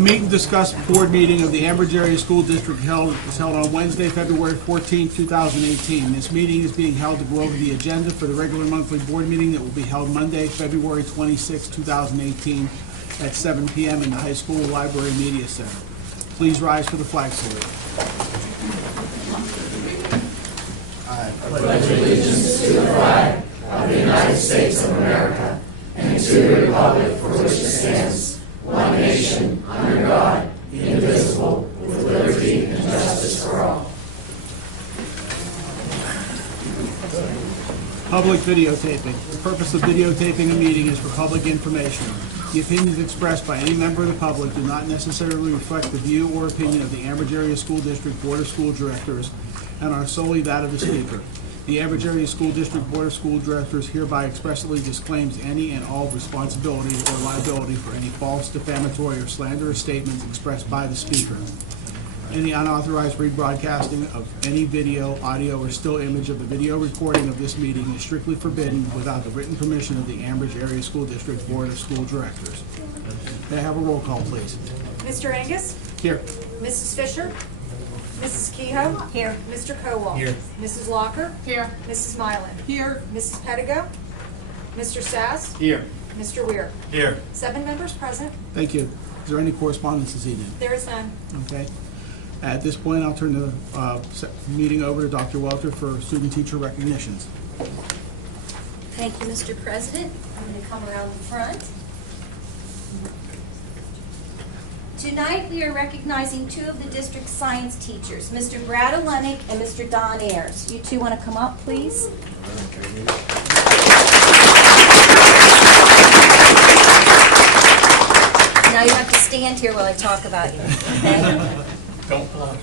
meet and discuss board meeting of the Ambridge Area School District was held on Wednesday, February 14, 2018. This meeting is being held to go over the agenda for the regular monthly board meeting that will be held Monday, February 26, 2018 at 7 p.m. in the High School Library Media Center. Please rise for the flag salute. I pledge allegiance to the flag of the United States of America and to the republic for which it stands, one nation, under God, indivisible, with liberty and justice for all. Public videotaping. The purpose of videotaping a meeting is for public information. The opinions expressed by any member of the public do not necessarily reflect the view or opinion of the Ambridge Area School District Board of School Directors and are solely that of the speaker. The Ambridge Area School District Board of School Directors hereby expressly disclaims any and all responsibility or liability for any false, defamatory, or slanderous statements expressed by the speaker. Any unauthorized rebroadcasting of any video, audio, or still image of the video recording of this meeting is strictly forbidden without the written permission of the Ambridge Area School District Board of School Directors. May I have a roll call, please? Mr. Angus? Here. Mrs. Fisher? Mrs. Kehoe? Here. Mr. Kowal? Here. Mrs. Locker? Here. Mrs. Mylan? Here. Mrs. Pedigo? Mr. Sass? Here. Mr. Weir? Here. 7 members present. Thank you. Is there any correspondence this evening? There is none. Okay. At this point, I'll turn the meeting over to Dr. Welter for student-teacher recognitions. Thank you, Mr. President. I'm going to come around the front. Tonight, we are recognizing 2 of the district's science teachers, Mr. Brad Olenek and Mr. Don Ayers. You 2 want to come up, please? Now you have to stand here while I talk about you, okay? Don't blush.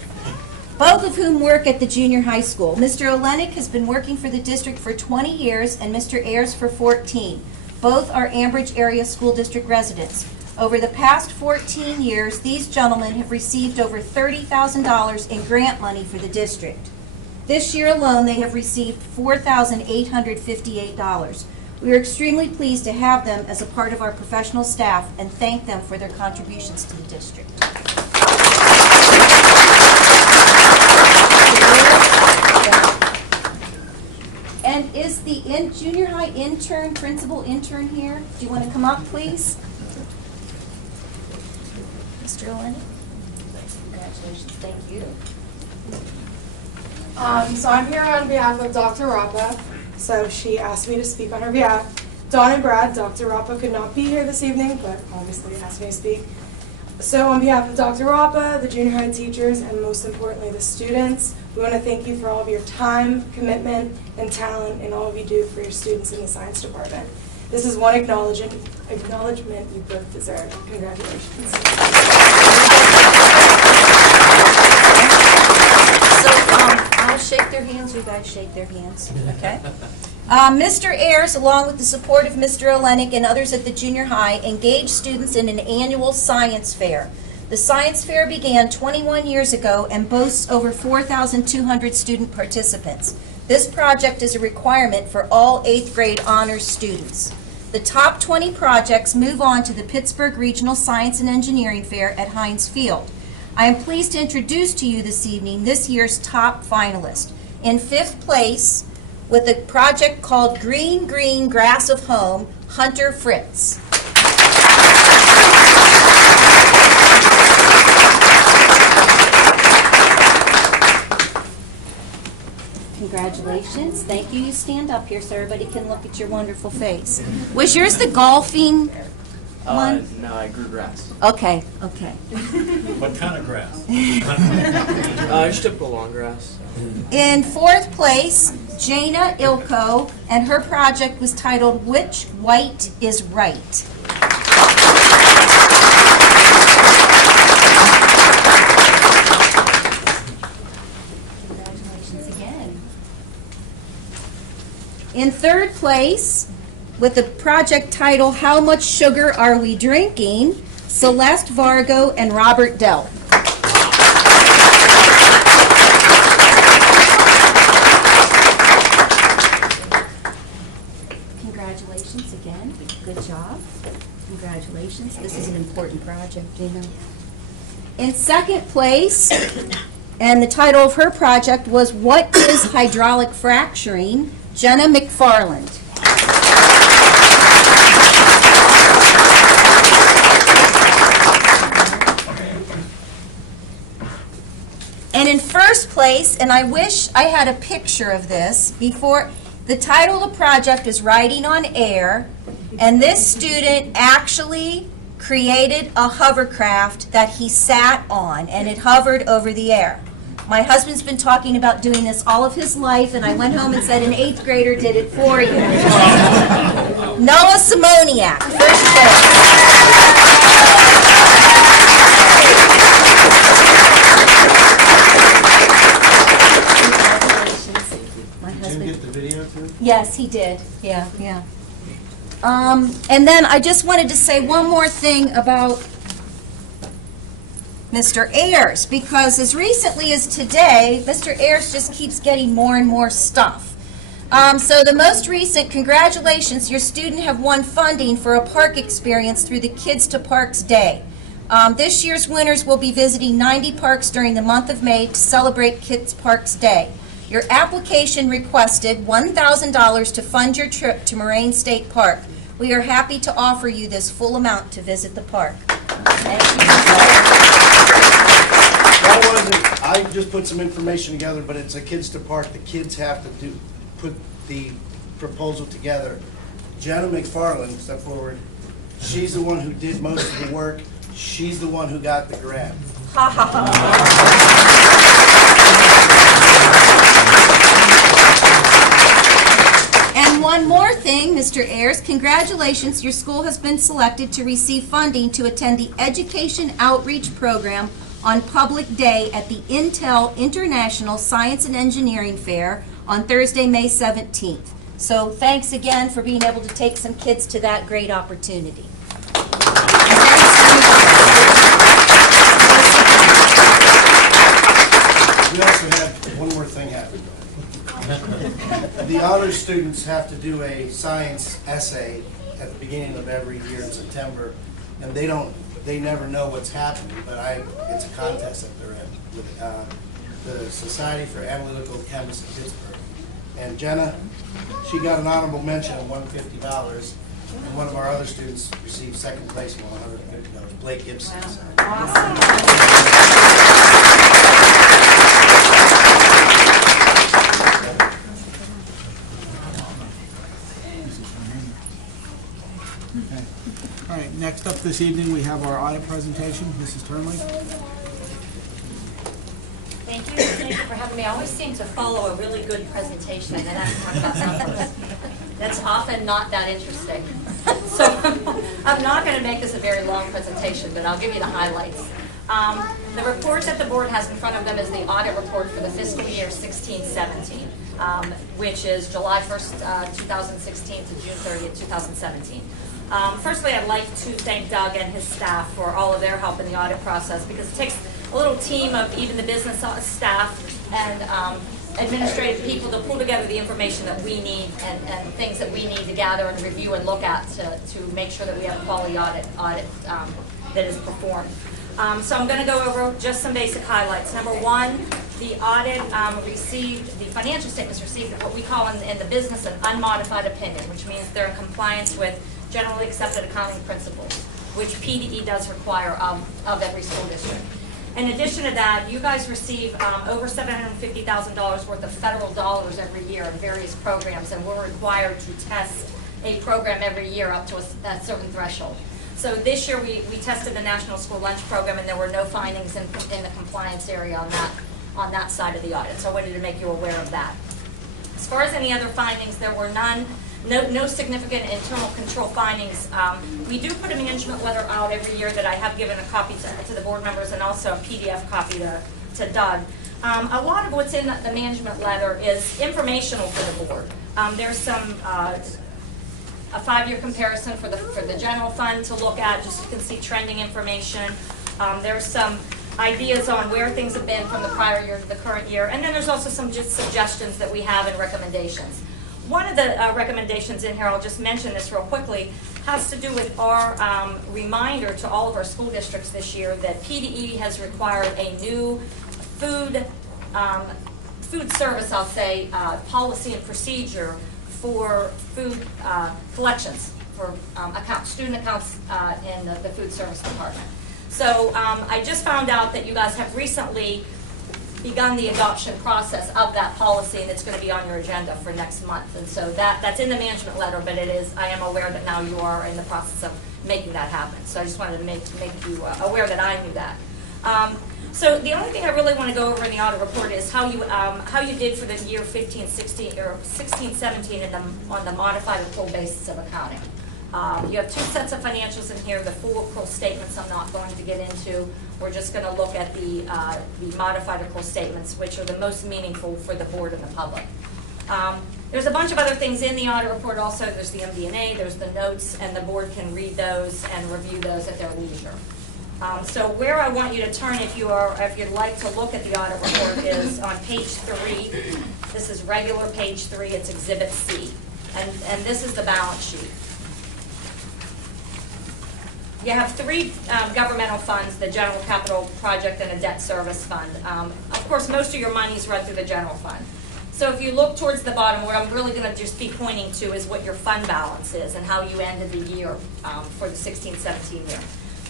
Both of whom work at the junior high school. Mr. Olenek has been working for the district for 20 years and Mr. Ayers for 14. Both are Ambridge Area School District residents. Over the past 14 years, these gentlemen have received over $30,000 in grant money for the district. This year alone, they have received $4,858. We are extremely pleased to have them as a part of our professional staff and thank them for their contributions to the district. And is the junior high intern, principal intern here? Do you want to come up, please? Mr. Olenek? Congratulations. Thank you. So I'm here on behalf of Dr. Rapa. So she asked me to speak on her behalf. Dawn and Brad, Dr. Rapa could not be here this evening, but obviously asked me to speak. So on behalf of Dr. Rapa, the junior high teachers, and most importantly the students, we want to thank you for all of your time, commitment, and talent and all of you do for your students in the science department. This is one acknowledgement you both deserve. Congratulations. So I'll shake their hands, you guys shake their hands, okay? Mr. Ayers, along with the support of Mr. Olenek and others at the junior high, engaged students in an annual science fair. The science fair began 21 years ago and boasts over 4,200 student participants. This project is a requirement for all 8th grade honors students. The top 20 projects move on to the Pittsburgh Regional Science and Engineering Fair at Heinz Field. I am pleased to introduce to you this evening this year's top finalist. In 5th place, with a project called Green Green Grass of Home, Hunter Fritz. Congratulations. Thank you. You stand up here so everybody can look at your wonderful face. Was yours the golfing one? No, I grew grass. Okay, okay. What kind of grass? Just typical long grass. In 4th place, Jana Ilko, and her project was titled Which White is Right? Congratulations again. In 3rd place, with the project title How Much Sugar Are We Drinking? Celeste Vargo and Robert Dell. Congratulations again. Good job. Congratulations. This is an important project, you know. In second place, and the title of her project was What is Hydraulic Fracturing? Jenna McFarland. And in first place, and I wish I had a picture of this, before, the title of the project is Writing on Air, and this student actually created a hovercraft that he sat on, and it hovered over the air. My husband's been talking about doing this all of his life, and I went home and said an 8th grader did it for you. Noah Simoniak, first My Did you husband. get the video too? Yes, he did. Yeah. And then I just wanted to say one more thing about Mr. Ayers, because as recently as today, Mr. Ayers just keeps getting more and more stuff. So the most recent, congratulations, your student have won funding for a park experience through the Kids to Parks Day. This year's winners will be visiting 90 parks during the month of May to celebrate Kids Parks Day. Your application requested $1,000 to fund your trip to Moraine State Park. We are happy to offer you this full amount to visit the park. Thank you. That wasn't, I just put some information together, but it's a Kids to Park. The kids have to put the proposal together. Jenna McFarland, step forward. She's the one who did most of the work. She's the one who got the grant. And one more thing, Mr. Ayers, congratulations, your school has been selected to receive funding to attend the Education Outreach Program on Public Day at the Intel International Science and Engineering Fair on Thursday, May 17th. So thanks again for being able to take some kids to that great opportunity. We also have one more thing happen. The honors students have to do a science essay at the beginning of every year in September, and they never know what's happening, but it's a contest that they're in with the Society for Analytical Chemists in Pittsburgh. And Jenna, she got an honorable mention of $150, and one of our other students received second place with $150, Blake Gibson. All right, next up this evening, we have our audit presentation. Mrs. Turnley. Thank you for having me. I always seem to follow a really good presentation and then I have to talk about numbers. That's often not that interesting. So I'm not going to make this a very long presentation, but I'll give you the highlights. The report that the board has in front of them is the audit report for the fiscal year 16-17, which is July 1st, 2016 to June 30th, 2017. Firstly, I'd like to thank Doug and his staff for all of their help in the audit process, because it takes a little team of even the business staff and administrative people to pull together the information that we need and things that we need to gather and review and look at to make sure that we have a quality audit that is performed. So I'm going to go over just some basic highlights. Number one, the audit the financial statements received what we call in the business an unmodified opinion, which means they're in compliance with generally accepted accounting principles, which PDE does require of every school district. In addition to that, you guys receive over $750,000 worth of federal dollars every year in various programs, and we're required to test a program every year up to a certain threshold. So this year we tested the National School Lunch Program, and there were no findings in the compliance area on that side of the audit. So I wanted to make you aware of that. As far as any other findings, there were none. No significant internal control findings. We do put a management letter out every year that I have given a copy to the board members, and also a PDF copy to Doug. A lot of what's in the management letter is informational for the board. There's some a 5-year comparison for the general fund to look at, just so you can see trending information. There's some ideas on where things have been from the prior year to the current year, and then there's also some just suggestions that we have and recommendations. One of the recommendations in here, I'll just mention this real quickly, has to do with our reminder to all of our school districts this year that PDE has required a new food service, I'll say, policy and procedure for food collections, for accounts, student accounts in the food service department. So I just found out that you guys have recently begun the adoption process of that policy, and it's going to be on your agenda for next month. And so that's in the management letter, but I am aware that now you are in the process of making that happen. So I just wanted to make you aware that I knew that. So the only thing I really want to go over in the audit report is how you did for the year 15-16 or 16-17 on the modified accrual basis of accounting. You have two sets of financials in here. The full accrual statements I'm not going to get into. We're just going to look at the modified accrual statements, which are the most meaningful for the board and the public. There's a bunch of other things in the audit report also. There's the MD&A, there's the notes, and the board can read those and review those at their leisure. So where I want you to turn if you'd like to look at the audit report is on page 3. This is regular page 3, it's Exhibit C. And this is the balance sheet. You have 3 governmental funds, the general capital project and a debt service fund. Of course, most of your money's run through the general fund. So if you look towards the bottom, what I'm really going to just be pointing to is what your fund balance is and how you ended the year for the 16-17 year.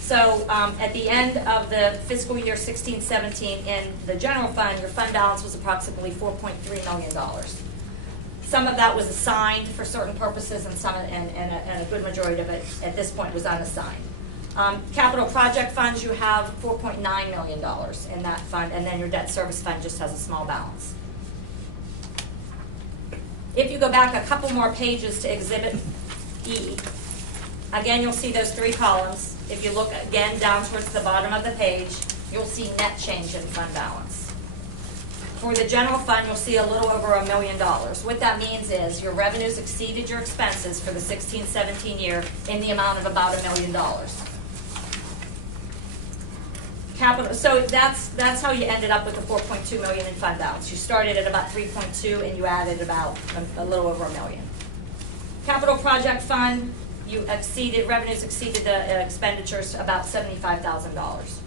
So at the end of the fiscal year 16-17 in the general fund, your fund balance was approximately $4.3 million. Some of that was assigned for certain purposes, and a good majority of it at this point was unassigned. Capital project funds, you have $4.9 million in that fund, and then your debt service fund just has a small balance. If you go back a couple more pages to Exhibit E, again, you'll see those 3 columns. If you look again down towards the bottom of the page, you'll see net change in fund balance. For the general fund, you'll see a little over $1 million. What that means is your revenues exceeded your expenses for the 16-17 year in the amount of about $1 million. Capital, so that's how you ended up with the $4.2 million in fund balance. You started at about 3.2 and you added about a little over $1 million. Capital project fund, revenues exceeded the expenditures about $75,000.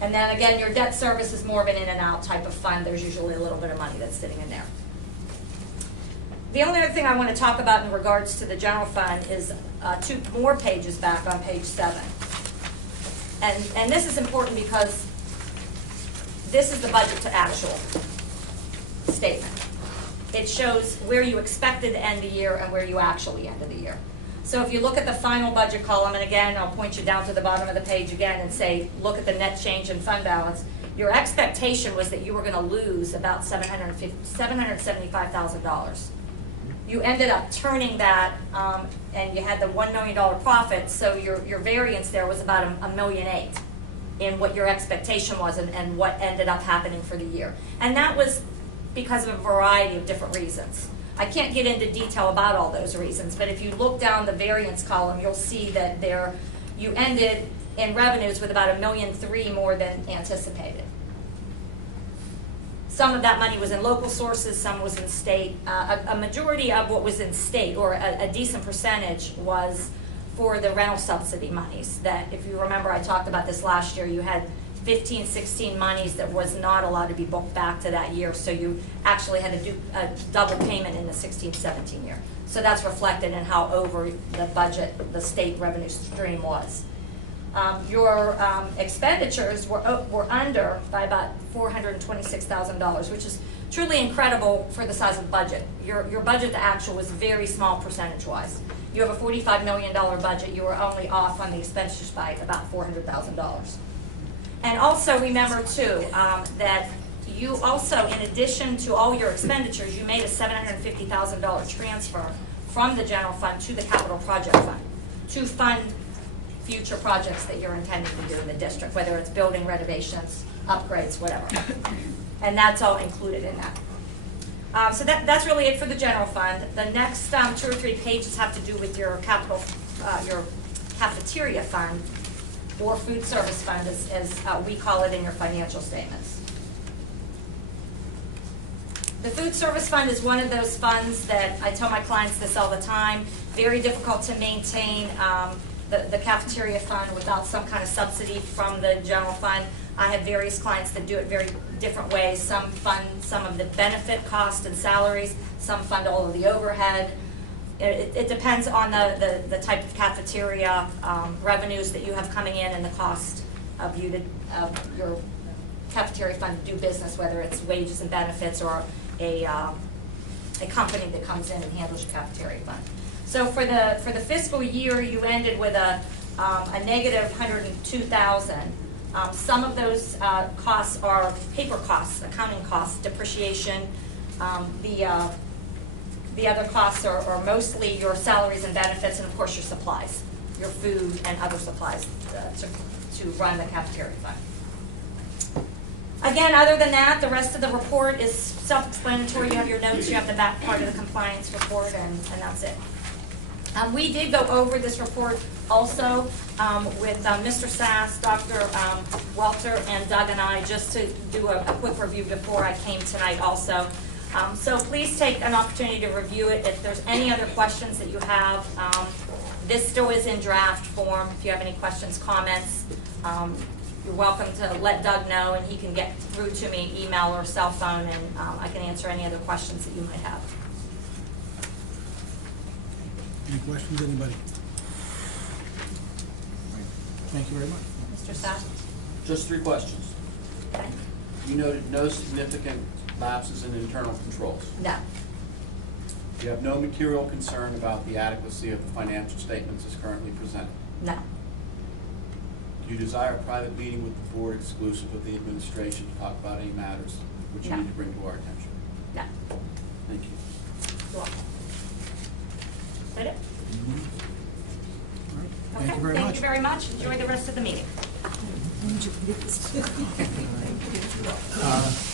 And then again, your debt service is more of an in and out type of fund. There's usually a little bit of money that's sitting in there. The only other thing I want to talk about in regards to the general fund is 2 more pages back on page 7. And this is important because this is the budget to actual statement. It shows where you expected to end the year and where you actually ended the year. So if you look at the final budget column, and again, I'll point you down to the bottom of the page again and say, look at the net change in fund balance. Your expectation was that you were going to lose about $775,000. You ended up turning that, and you had the $1 million profit, so your variance there was about $1.8 million in what your expectation was and what ended up happening for the year. And that was because of a variety of different reasons. I can't get into detail about all those reasons, but if you look down the variance column, you'll see that you ended in revenues with about $1.3 million more than anticipated. Some of that money was in local sources, some was in state. A majority of what was in state, or a decent percentage, was for the rental subsidy monies. That, if you remember, I talked about this last year, you had 15, 16 monies that was not allowed to be booked back to that year, so you actually had to do a double payment in the 16-17 year. So that's reflected in how over the budget the state revenue stream was. Your expenditures were under by about $426,000, which is truly incredible for the size of the budget. Your budget to actual was very small percentage-wise. You have a $45 million budget. You were only off on the expenditures by about $400,000. And also remember, too, that you also, in addition to all your expenditures, you made a $750,000 transfer from the general fund to the capital project fund to fund future projects that you're intending to do in the district, whether it's building renovations, upgrades, whatever. And that's all included in that. So that's really it for the general fund. The next 2 or 3 pages have to do with your your cafeteria fund, or food service fund, as we call it in your financial statements. The food service fund is one of those funds that, I tell my clients this all the time, very difficult to maintain the cafeteria fund without some kind of subsidy from the general fund. I have various clients that do it very different ways. Some fund some of the benefit cost and salaries, some fund all of the overhead. It depends on the type of cafeteria revenues that you have coming in and the cost of your cafeteria fund to do business, whether it's wages and benefits or a company that comes in and handles your cafeteria fund. So for the fiscal year, you ended with a negative $102,000. Some of those costs are paper costs, accounting costs, depreciation. The other costs are mostly your salaries and benefits, and of course your supplies, your food and other supplies to run the cafeteria fund. Again, other than that, the rest of the report is self-explanatory. You have your notes, you have the back part of the compliance report, and that's it. We did go over this report also with Mr. Sass, Dr. Walter, and Doug and I, just to do a quick review before I came tonight also. So please take an opportunity to review it. If there's any other questions that you have, this still is in draft form. If you have any questions, comments, you're welcome to let Doug know, and he can get through to me, email or cell phone, and I can answer any other questions that you might have. Any questions, anybody? Thank you very much. Mr. Sass? Just 3 questions. Okay. You noted no significant lapses in internal controls. No. You have no material concern about the adequacy of the financial statements as currently presented. No. Do you desire a private meeting with the board exclusive of the administration to talk about any matters which you No. need to bring to our attention? No. Thank you. You're welcome. Is that it? All right. Okay. Thank you very much. Thank you very much. Enjoy the rest of the meeting.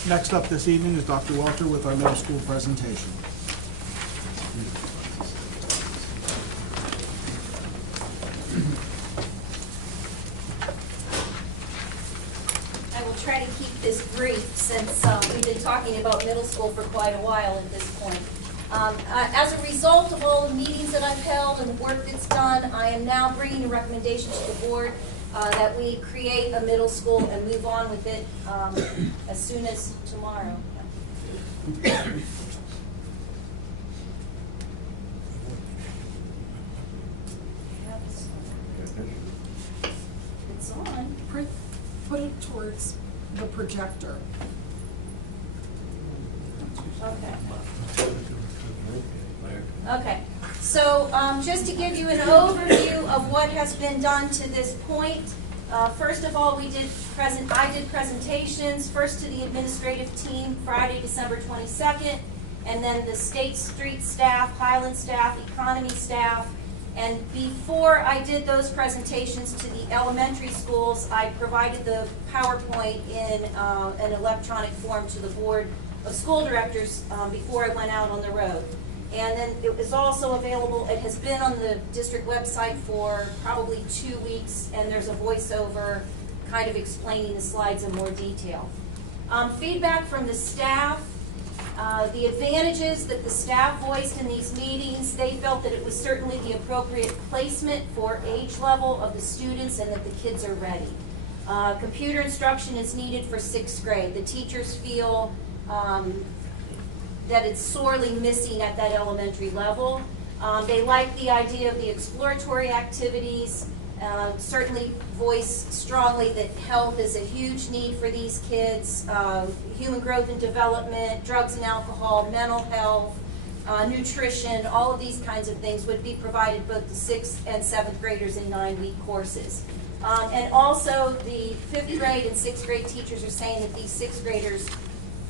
Next up this evening is Dr. Walter with our middle school presentation. I will try to keep this brief since we've been talking about middle school for quite a while at this point. As a result of all the meetings that I've held and the work that's done, I am now bringing a recommendation to the board that we create a middle school and move on with it as soon as tomorrow. It's on. Put it towards the projector. Okay. Okay, so just to give you an overview of what has been done to this point, first of all, I did presentations, first to the administrative team Friday, December 22nd, and then the State Street staff, Highland staff, economy staff, and before I did those presentations to the elementary schools, I provided the PowerPoint in an electronic form to the board of school directors before I went out on the road. And then it was also available, it has been on the district website for probably 2 weeks, and there's a voiceover kind of explaining the slides in more detail. Feedback from the staff, the advantages that the staff voiced in these meetings, they felt that it was certainly the appropriate placement for age level of the students and that the kids are ready. Computer instruction is needed for 6th grade. The teachers feel that it's sorely missing at that elementary level. They like the idea of the exploratory activities, certainly voice strongly that health is a huge need for these kids, human growth and development, drugs and alcohol, mental health, nutrition, all of these kinds of things would be provided both to 6th and 7th graders in 9-week courses. And also the 5th grade and 6th grade teachers are saying that these 6th graders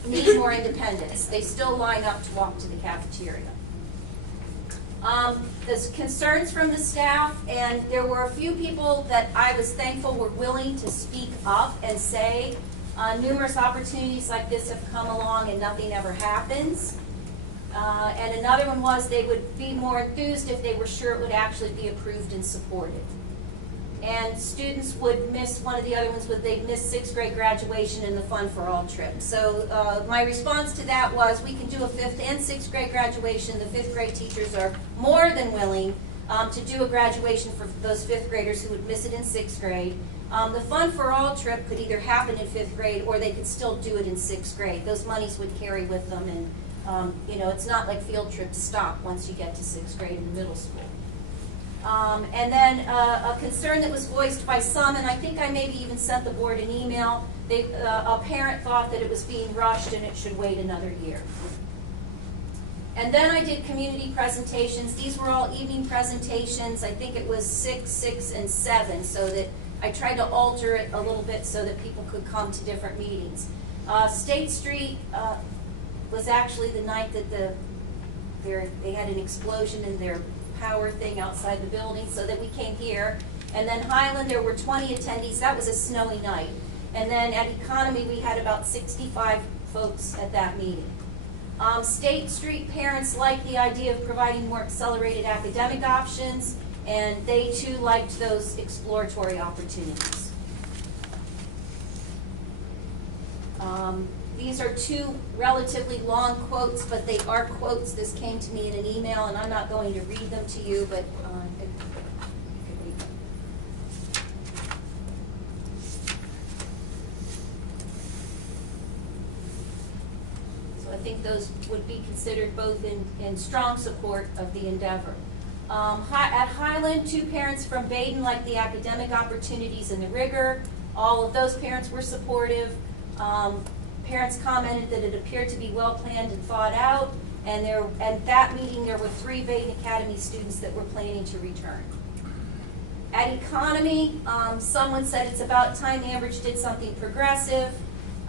need more independence. They still line up to walk to the cafeteria. There's concerns from the staff, and there were a few people that I was thankful were willing to speak up and say numerous opportunities like this have come along and nothing ever happens. And another one was they would be more enthused if they were sure it would actually be approved and supported. and students would miss, one of the other ones would, they'd miss 6th grade graduation and the Fun for All trip. So my response to that was, we can do a 5th and 6th grade graduation. The 5th grade teachers are more than willing to do a graduation for those 5th graders who would miss it in 6th grade. The Fun for All trip could either happen in 5th grade or they could still do it in 6th grade. Those monies would carry with them, and you know, it's not like field trips stop once you get to 6th grade in middle school. And then a concern that was voiced by some, and I think I maybe even sent the board an email, a parent thought that it was being rushed and it should wait another year. And then I did community presentations. These were all evening presentations. I think it was 6, 6, and 7, so that I tried to alter it a little bit so that people could come to different meetings. State Street was actually the night that they had an explosion in their power thing outside the building, so that we came here. And then Highland, there were 20 attendees. That was a snowy night. And then at Economy, we had about 65 folks at that meeting. State Street parents liked the idea of providing more accelerated academic options, and they too liked those exploratory opportunities. These are two relatively long quotes, but they are quotes. This came to me in an email, and I'm not going to read them to you, but you could read them. So I think those would be considered both in strong support of the endeavor. At Highland, 2 parents from Baden liked the academic opportunities and the rigor. All of those parents were supportive. Parents commented that it appeared to be well planned and thought out, and at that meeting there were 3 Baden Academy students that were planning to return. At Economy, someone said it's about time Ambridge did something progressive.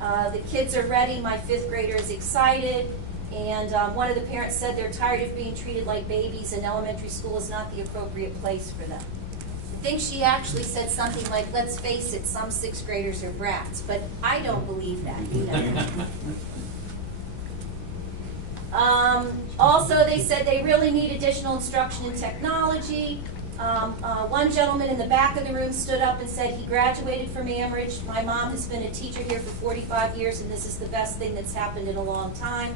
The kids are ready, my 5th grader is excited, and one of the parents said they're tired of being treated like babies and elementary school is not the appropriate place for them. I think she actually said something like, let's face it, some 6th graders are brats, but I don't believe that, you know. Also, they said they really need additional instruction in technology. One gentleman in the back of the room stood up and said he graduated from Ambridge. My mom has been a teacher here for 45 years, and this is the best thing that's happened in a long time.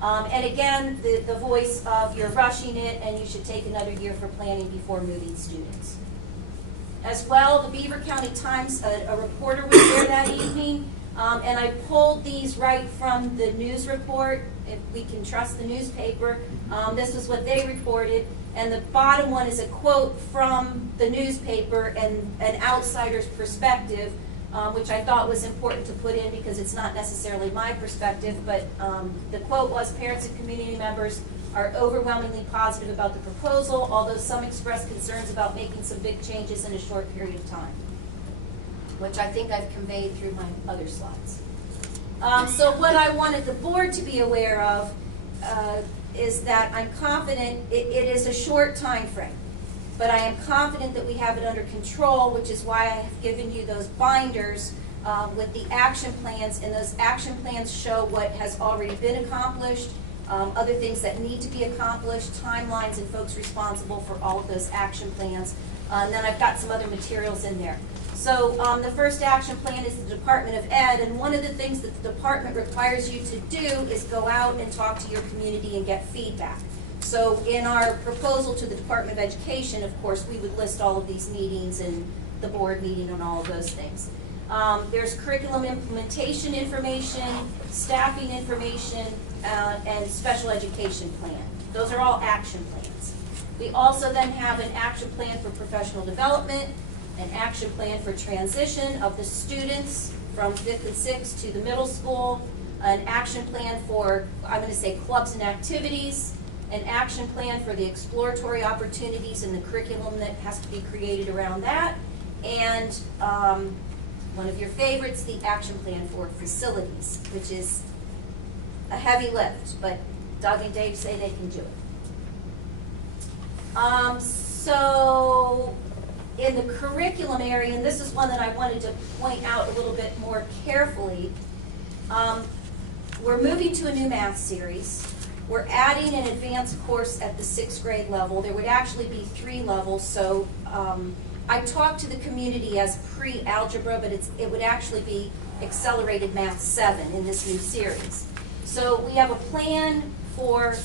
And again, the voice of you're rushing it, and you should take another year for planning before moving students. As well, the Beaver County Times, a reporter was there that evening, and I pulled these right from the news report, if we can trust the newspaper. This is what they reported, and the bottom one is a quote from the newspaper and an outsider's perspective, which I thought was important to put in because it's not necessarily my perspective, but the quote was, parents and community members are overwhelmingly positive about the proposal, although some expressed concerns about making some big changes in a short period of time, which I think I've conveyed through my other slides. So what I wanted the board to be aware of is that I'm confident it is a short time frame, but I am confident that we have it under control, which is why I have given you those binders with the action plans, and those action plans show what has already been accomplished, other things that need to be accomplished, timelines, and folks responsible for all of those action plans. And then I've got some other materials in there. So the first action plan is the Department of Ed, and one of the things that the department requires you to do is go out and talk to your community and get feedback. So in our proposal to the Department of Education, of course, we would list all of these meetings and the board meeting and all of those things. There's curriculum implementation information, staffing information, and special education plan. Those are all action plans. We also then have an action plan for professional development, an action plan for transition of the students from 5th and 6th to the middle school, an action plan for, I'm going to say, clubs and activities, an action plan for the exploratory opportunities and the curriculum that has to be created around that, and one of your favorites, the action plan for facilities, which is a heavy lift, but Doug and Dave say they can do it. So in the curriculum area, and this is one that I wanted to point out a little bit more carefully, we're moving to a new math series. We're adding an advanced course at the 6th grade level. There would actually be 3 levels, so I talked to the community as pre-algebra, but it would actually be accelerated math 7 in this new series. So we have a plan for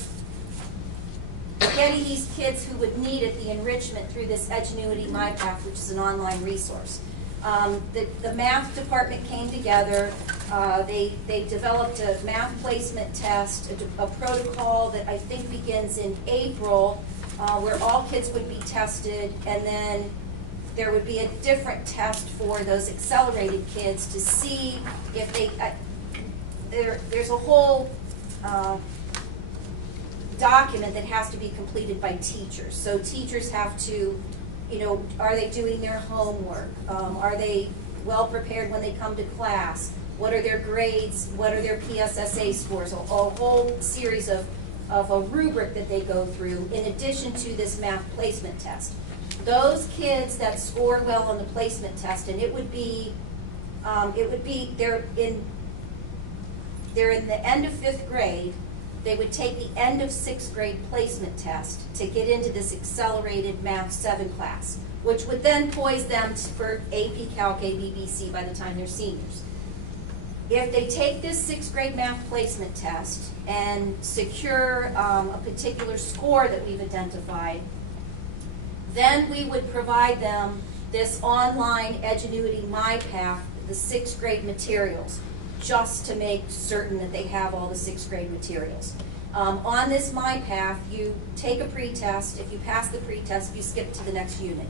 getting these kids who would need it, the enrichment through this Edgenuity MyPath, which is an online resource. The math department came together. They developed a math placement test, a protocol that I think begins in April, where all kids would be tested, and then there would be a different test for those accelerated kids to see if they, there's a whole document that has to be completed by teachers. So teachers have to, you know, are they doing their homework? Are they well prepared when they come to class? What are their grades? What are their PSSA scores? A whole series of a rubric that they go through in addition to this math placement test. Those kids that score well on the placement test, and it would be they're in the end of 5th grade, they would take the end of 6th grade placement test to get into this accelerated Math 7 class, which would then poise them for AP Calc, ABBC by the time they're seniors. If they take this 6th grade math placement test and secure a particular score that we've identified, then we would provide them this online Edgenuity MyPath, the 6th grade materials, just to make certain that they have all the 6th grade materials. On this MyPath, you take a pretest. If you pass the pretest, you skip to the next unit.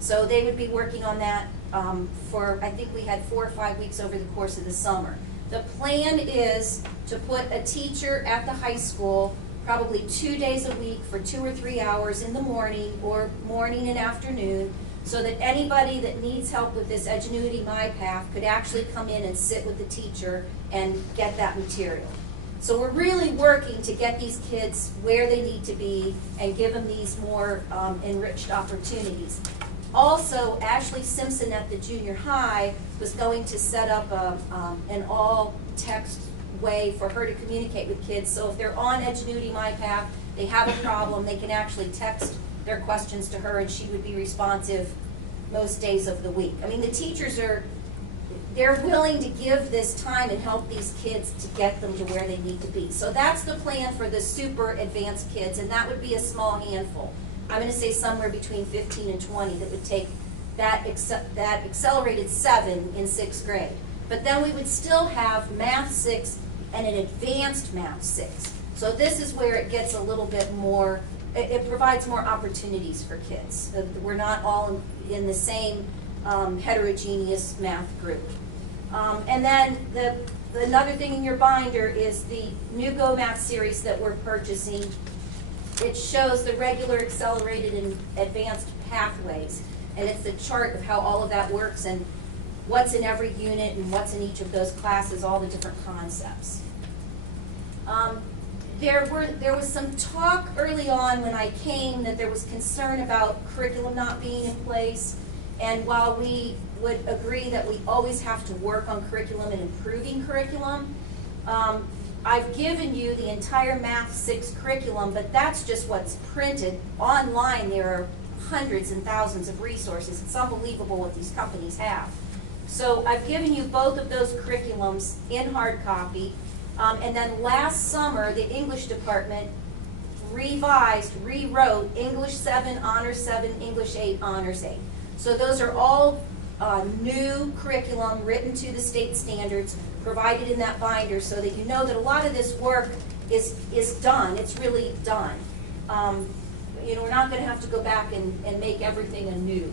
So they would be working on that for, I think we had 4 or 5 weeks over the course of the summer. The plan is to put a teacher at the high school probably 2 days a week for 2 or 3 hours in the morning or morning and afternoon, so that anybody that needs help with this Edgenuity MyPath could actually come in and sit with the teacher and get that material. So we're really working to get these kids where they need to be and give them these more enriched opportunities. Also, Ashley Simpson at the junior high was going to set up an all-text way for her to communicate with kids. So if they're on Edgenuity MyPath, they have a problem, they can actually text their questions to her and she would be responsive most days of the week. I mean, the teachers they're willing to give this time and help these kids to get them to where they need to be. So that's the plan for the super advanced kids, and that would be a small handful. I'm going to say somewhere between 15 and 20 that would take that accelerated 7 in 6th grade. But then we would still have Math 6 and an advanced Math 6. So this is where it gets a little bit more, it provides more opportunities for kids. We're not all in the same heterogeneous math group. And then another thing in your binder is the new Go Math series that we're purchasing. It shows the regular, accelerated, and advanced pathways. And it's the chart of how all of that works and what's in every unit and what's in each of those classes, all the different concepts. There was some talk early on when I came that there was concern about curriculum not being in place. And while we would agree that we always have to work on curriculum and improving curriculum, I've given you the entire Math 6 curriculum, but that's just what's printed. Online there are hundreds and thousands of resources. It's unbelievable what these companies have. So I've given you both of those curriculums in hard copy. And then last summer, the English department rewrote English 7, Honors 7, English 8, Honors 8. So those are all new curriculum written to the state standards, provided in that binder so that you know that a lot of this work is done. It's really done. You know, we're not going to have to go back and make everything anew.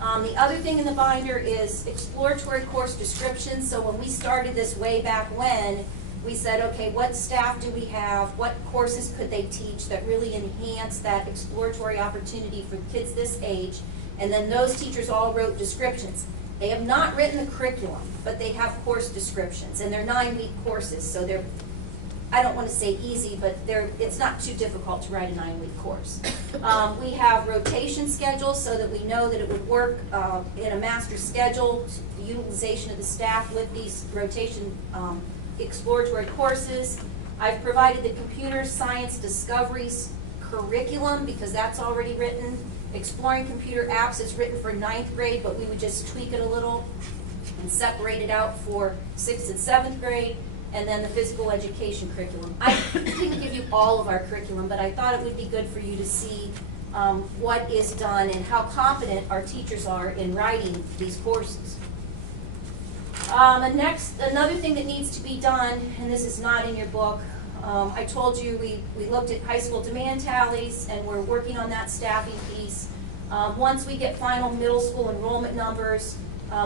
The other thing in the binder is exploratory course descriptions. So when we started this way back when, we said, okay, what staff do we have? What courses could they teach that really enhance that exploratory opportunity for kids this age? And then those teachers all wrote descriptions. They have not written the curriculum, but they have course descriptions, and they're 9-week courses, so they're, I don't want to say easy, but it's not too difficult to write a 9-week course. We have rotation schedules so that we know that it would work in a master schedule, the utilization of the staff with these rotation exploratory courses. I've provided the computer science discoveries curriculum because that's already written. Exploring Computer Apps is written for 9th grade, but we would just tweak it a little and separate it out for 6th and 7th grade, and then the physical education curriculum. I didn't give you all of our curriculum, but I thought it would be good for you to see what is done and how competent our teachers are in writing these courses. Another thing that needs to be done, and this is not in your book, I told you we looked at high school demand tallies, and we're working on that staffing piece. Once we get final middle school enrollment numbers,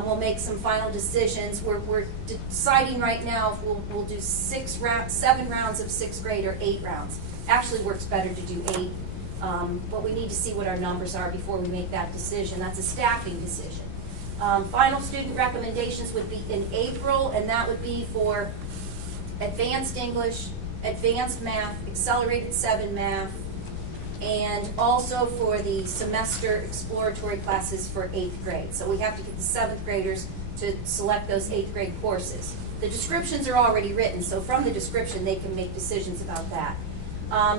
we'll make some final decisions. We're deciding right now if we'll do 7 rounds of 6th grade or 8 rounds. Actually works better to do 8, but we need to see what our numbers are before we make that decision. That's a staffing decision. Final student recommendations would be in April, and that would be for advanced English, advanced math, accelerated 7 math, and also for the semester exploratory classes for 8th grade. So we have to get the 7th graders to select those 8th grade courses. The descriptions are already written, so from the description they can make decisions about that.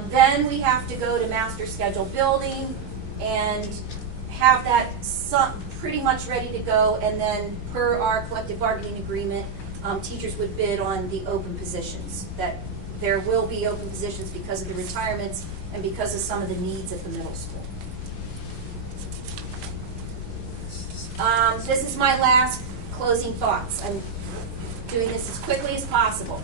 Then we have to go to master schedule building and have that pretty much ready to go, and then per our collective bargaining agreement, teachers would bid on the open positions. That there will be open positions because of the retirements and because of some of the needs at the middle school. This is my last closing thoughts. I'm doing this as quickly as possible.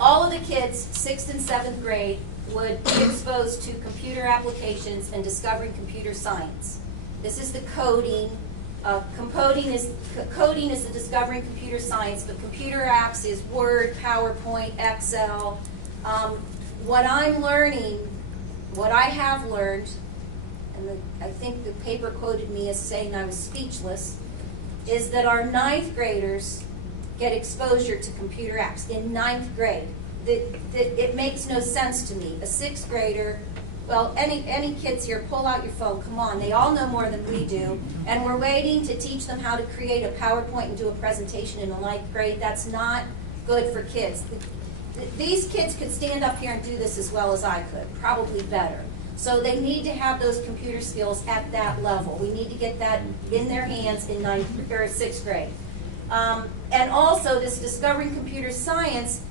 All of the kids, 6th and 7th grade, would be exposed to computer applications and discovering computer science. This is the coding. Coding is the discovering computer science, but computer apps is Word, PowerPoint, Excel. What I'm learning, what I have learned, and I think the paper quoted me as saying I was speechless, is that our 9th graders get exposure to computer apps in 9th grade. It makes no sense to me. A 6th grader, well, any kids here, pull out your phone, come on, they all know more than we do, and we're waiting to teach them how to create a PowerPoint and do a presentation in the 9th grade. That's not good for kids. These kids could stand up here and do this as well as I could, probably better. So they need to have those computer skills at that level. We need to get that in their hands in 9th or 6th grade. And also this discovering computer science,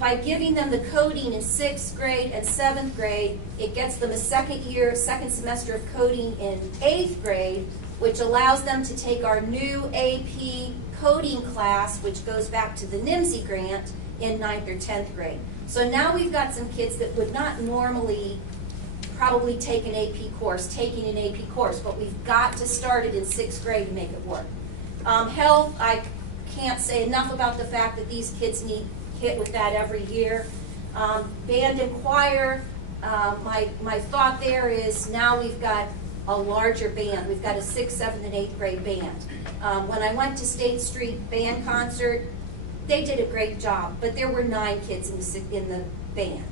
by giving them the coding in 6th grade and 7th grade, it gets them a second semester of coding in 8th grade, which allows them to take our new AP coding class, which goes back to the NIMSY grant, in 9th or 10th grade. So now we've got some kids that would not normally probably take an AP course, taking an AP course, but we've got to start it in 6th grade to make it work. Health, I can't say enough about the fact that these kids need hit with that every year. Band and choir, my thought there is now we've got a larger band. We've got a 6th, 7th, and 8th grade band. When I went to State Street Band Concert, they did a great job, but there were 9 kids in the band.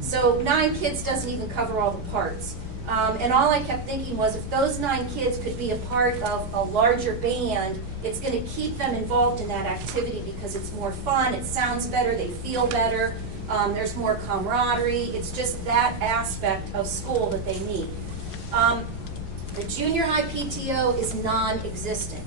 So 9 kids doesn't even cover all the parts. And all I kept thinking was if those 9 kids could be a part of a larger band, it's going to keep them involved in that activity because it's more fun, it sounds better, they feel better, there's more camaraderie. It's just that aspect of school that they need. The junior high PTO is non-existent.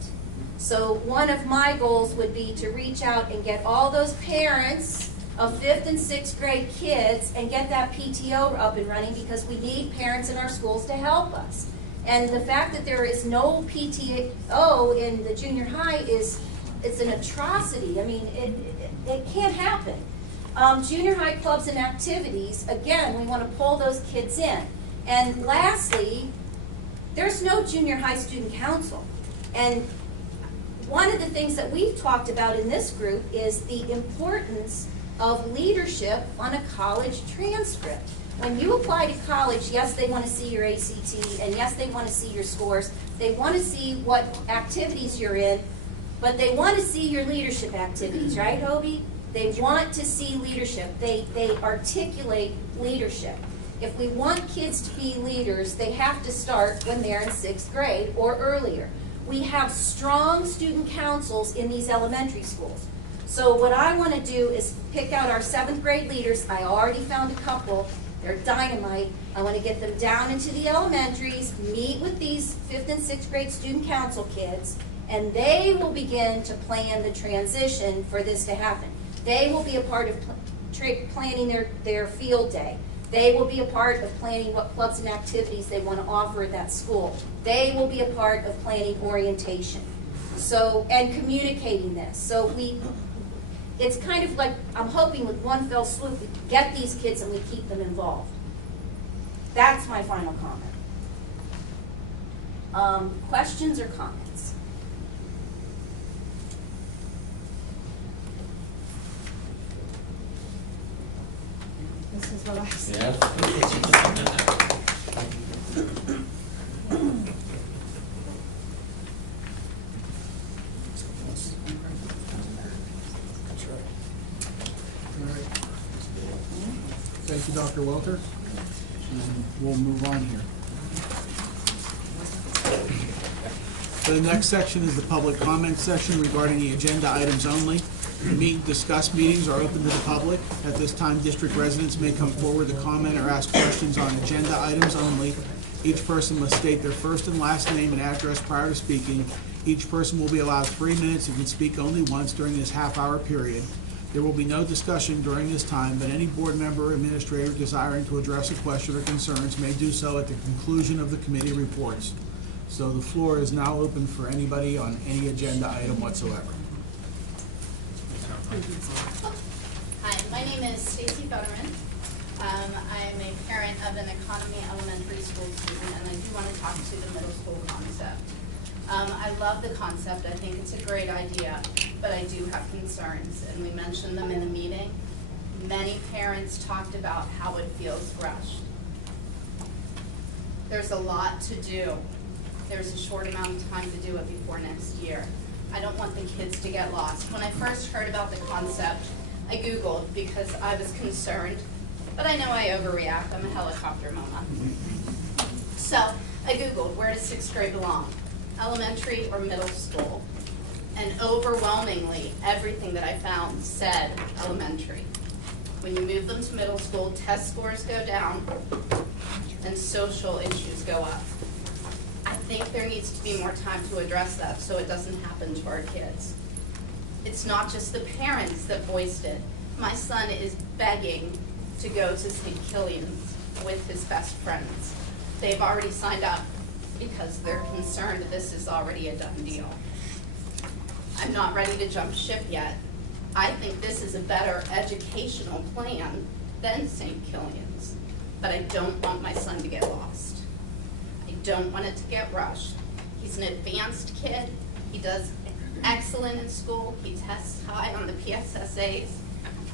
So one of my goals would be to reach out and get all those parents of 5th and 6th grade kids and get that PTO up and running because we need parents in our schools to help us. And the fact that there is no PTO in the junior high it's an atrocity. I mean, it can't happen. Junior high clubs and activities, again, we want to pull those kids in. And lastly, there's no junior high student council. And one of the things that we've talked about in this group is the importance of leadership on a college transcript. When you apply to college, yes, they want to see your ACT, and yes, they want to see your scores. They want to see what activities you're in, but they want to see your leadership activities, right, Hobie? They want to see leadership. They articulate leadership. If we want kids to be leaders, they have to start when they're in 6th grade or earlier. We have strong student councils in these elementary schools. So what I want to do is pick out our 7th grade leaders. I already found a couple, They're dynamite. I want to get them down into the elementaries, meet with these 5th and 6th grade student council kids, and they will begin to plan the transition for this to happen. They will be a part of planning their field day. They will be a part of planning what clubs and activities they want to offer at that school. They will be a part of planning orientation. So, and communicating this. So it's kind of like, I'm hoping with one fell swoop, we get these kids and we keep them involved. That's my final comment. Questions or comments? This is what I said. Yeah. Thank you, Dr. Welter. And we'll move on here. So the next section is the public comment section regarding the agenda items only. The meet and discuss meetings are open to the public. At this time, district residents may come forward to comment or ask questions on agenda items only. Each person must state their first and last name and address prior to speaking. Each person will be allowed 3 minutes and can speak only once during this half-hour period. There will be no discussion during this time, but any board member or administrator desiring to address a question or concerns may do so at the conclusion of the committee reports. So the floor is now open for anybody on any agenda item whatsoever. Hi, my name is Stacy Butterman. I'm a parent of an economy elementary school student, and I do want to talk to the middle school concept. I love the concept. I think it's a great idea, but I do have concerns, and we mentioned them in the meeting. Many parents talked about how it feels rushed. There's a lot to do. There's a short amount of time to do it before next year. I don't want the kids to get lost. When I first heard about the concept, I Googled because I was concerned, but I know I overreact. I'm a helicopter mama. So I Googled, where does 6th grade belong? Elementary or middle school? And overwhelmingly, everything that I found said elementary. When you move them to middle school, test scores go down and social issues go up. I think there needs to be more time to address that so it doesn't happen to our kids. It's not just the parents that voiced it. My son is begging to go to St. Killian's with his best friends. They've already signed up because they're concerned that this is already a done deal. I'm not ready to jump ship yet. I think this is a better educational plan than St. Killian's, but I don't want my son to get lost. I don't want it to get rushed. He's an advanced kid. He does excellent in school. He tests high on the PSSAs.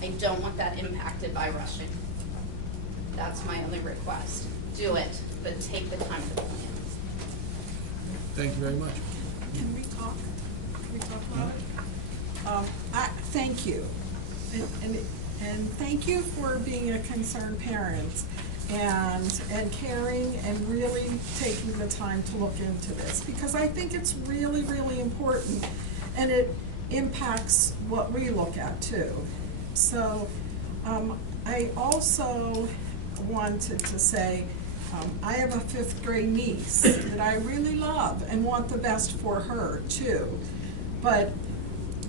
I don't want that impacted by rushing. That's my only request. Do it, but take the time to plan. Thank you very much. Can we talk? Can we talk about it? Thank you. And thank you for being a concerned parent and caring and really taking the time to look into this, because I think it's really, really important, and it impacts what we look at too. So I also wanted to say, I have a 5th grade niece that I really love and want the best for her too. But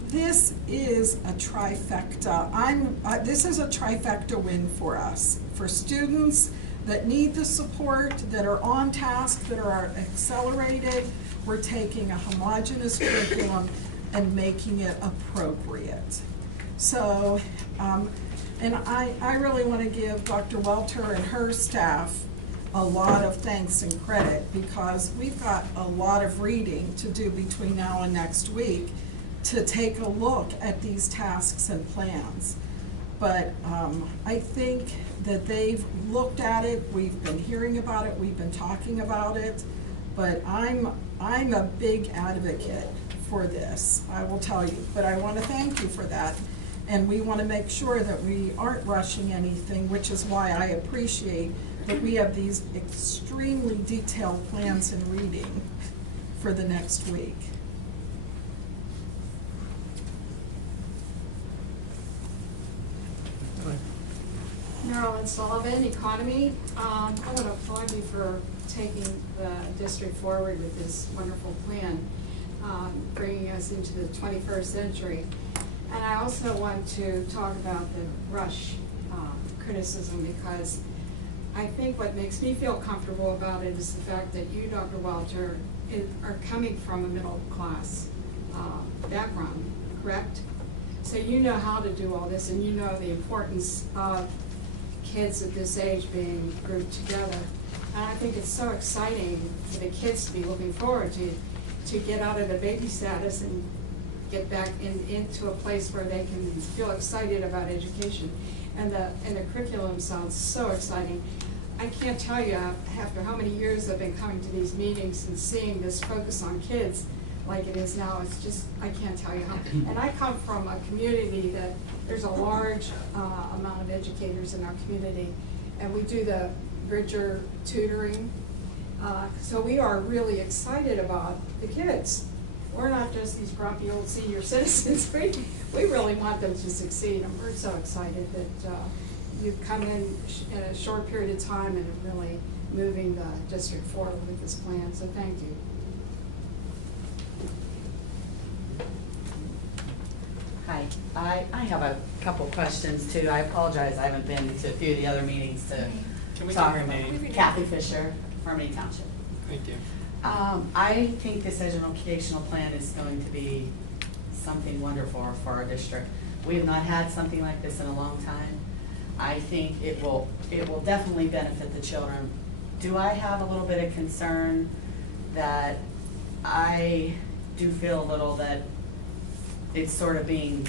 this is a trifecta. This is a trifecta win for us, for students that need the support, that are on task, that are accelerated. We're taking a homogeneous curriculum and making it appropriate. So, and I really want to give Dr. Welter and her staff a lot of thanks and credit, because we've got a lot of reading to do between now and next week to take a look at these tasks and plans. But I think that they've looked at it, we've been hearing about it, we've been talking about it, but I'm a big advocate for this, I will tell you. But I want to thank you for that, and we want to make sure that we aren't rushing anything, which is why I appreciate that we have these extremely detailed plans and reading for the next week. No, Carolyn Sullivan, Economy. I want to applaud you for taking the district forward with this wonderful plan, bringing us into the 21st century. And I also want to talk about the rush criticism, because I think what makes me feel comfortable about it is the fact that you, Dr. Welter, are coming from a middle class background, correct? So you know how to do all this, and you know the importance of kids at this age being grouped together. And I think it's so exciting for the kids to be looking forward to get out of the baby status and get back into a place where they can feel excited about education. And the curriculum sounds so exciting. I can't tell you after how many years I've been coming to these meetings and seeing this focus on kids like it is now. It's just, I can't tell you how. And I come from a community that there's a large amount of educators in our community, and we do the Bridger tutoring. So we are really excited about the kids. We're not just these grumpy old senior citizens. We really want them to succeed, and we're so excited that you've come in a short period of time and are really moving the district forward with this plan, so thank you. Hi, I have a couple questions too. I apologize, I haven't been to a few of the other meetings to talk about. Kathy Fisher, Harmony Township. Thank you. I think this educational plan is going to be something wonderful for our district. We have not had something like this in a long time. I think it will definitely benefit the children. Do I have a little bit of concern that I do feel a little that it's sort of being,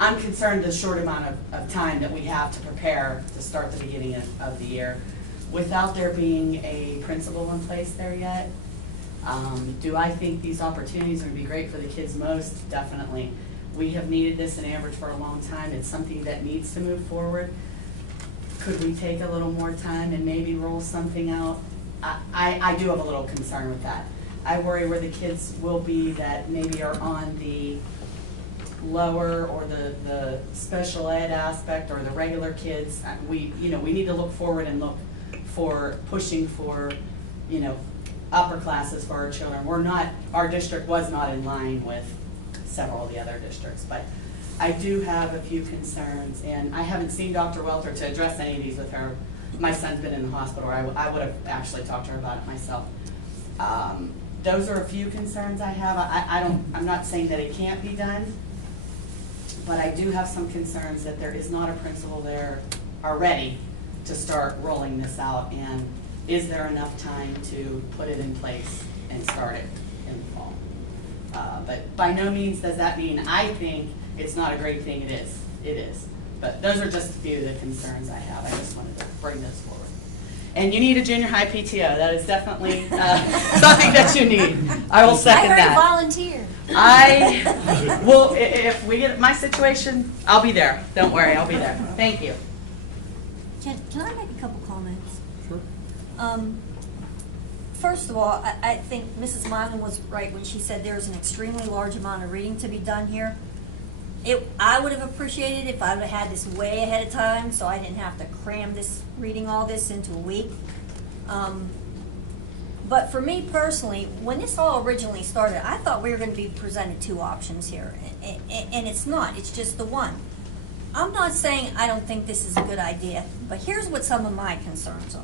I'm concerned the short amount of time that we have to prepare to start the beginning of the year without there being a principal in place there yet. Do I think these opportunities are going to be great for the kids? Most definitely. We have needed this in Ambridge for a long time. It's something that needs to move forward. Could we take a little more time and maybe roll something out? I do have a little concern with that. I worry where the kids will be that maybe are on the lower or the special ed aspect or the regular kids. We need to look forward and look for pushing for, upper classes for our children. Our district was not in line with several of the other districts, but I do have a few concerns, and I haven't seen Dr. Welter to address any of these with her. My son's been in the hospital, or I would have actually talked to her about it myself. Those are a few concerns I have. I'm not saying that it can't be done, but I do have some concerns that there is not a principal there already to start rolling this out, and is there enough time to put it in place and start it in the fall? But by no means does that mean I think it's not a great thing. It is. It is. But those are just a few of the concerns I have. I just wanted to bring this forward. And you need a junior high PTO. That is definitely something that you need. I will second that. I heard volunteer. I will, if we get my situation, I'll be there. Don't worry, I'll be there. Thank you. Can I make a couple comments? Sure. First of all, I think Mrs. Mylan was right when she said there's an extremely large amount of reading to be done here. I would have appreciated if I would have had this way ahead of time, so I didn't have to cram reading all this into a week. But for me personally, when this all originally started, I thought we were going to be presented two options here, and it's not. It's just the one. I'm not saying I don't think this is a good idea, but here's what some of my concerns are.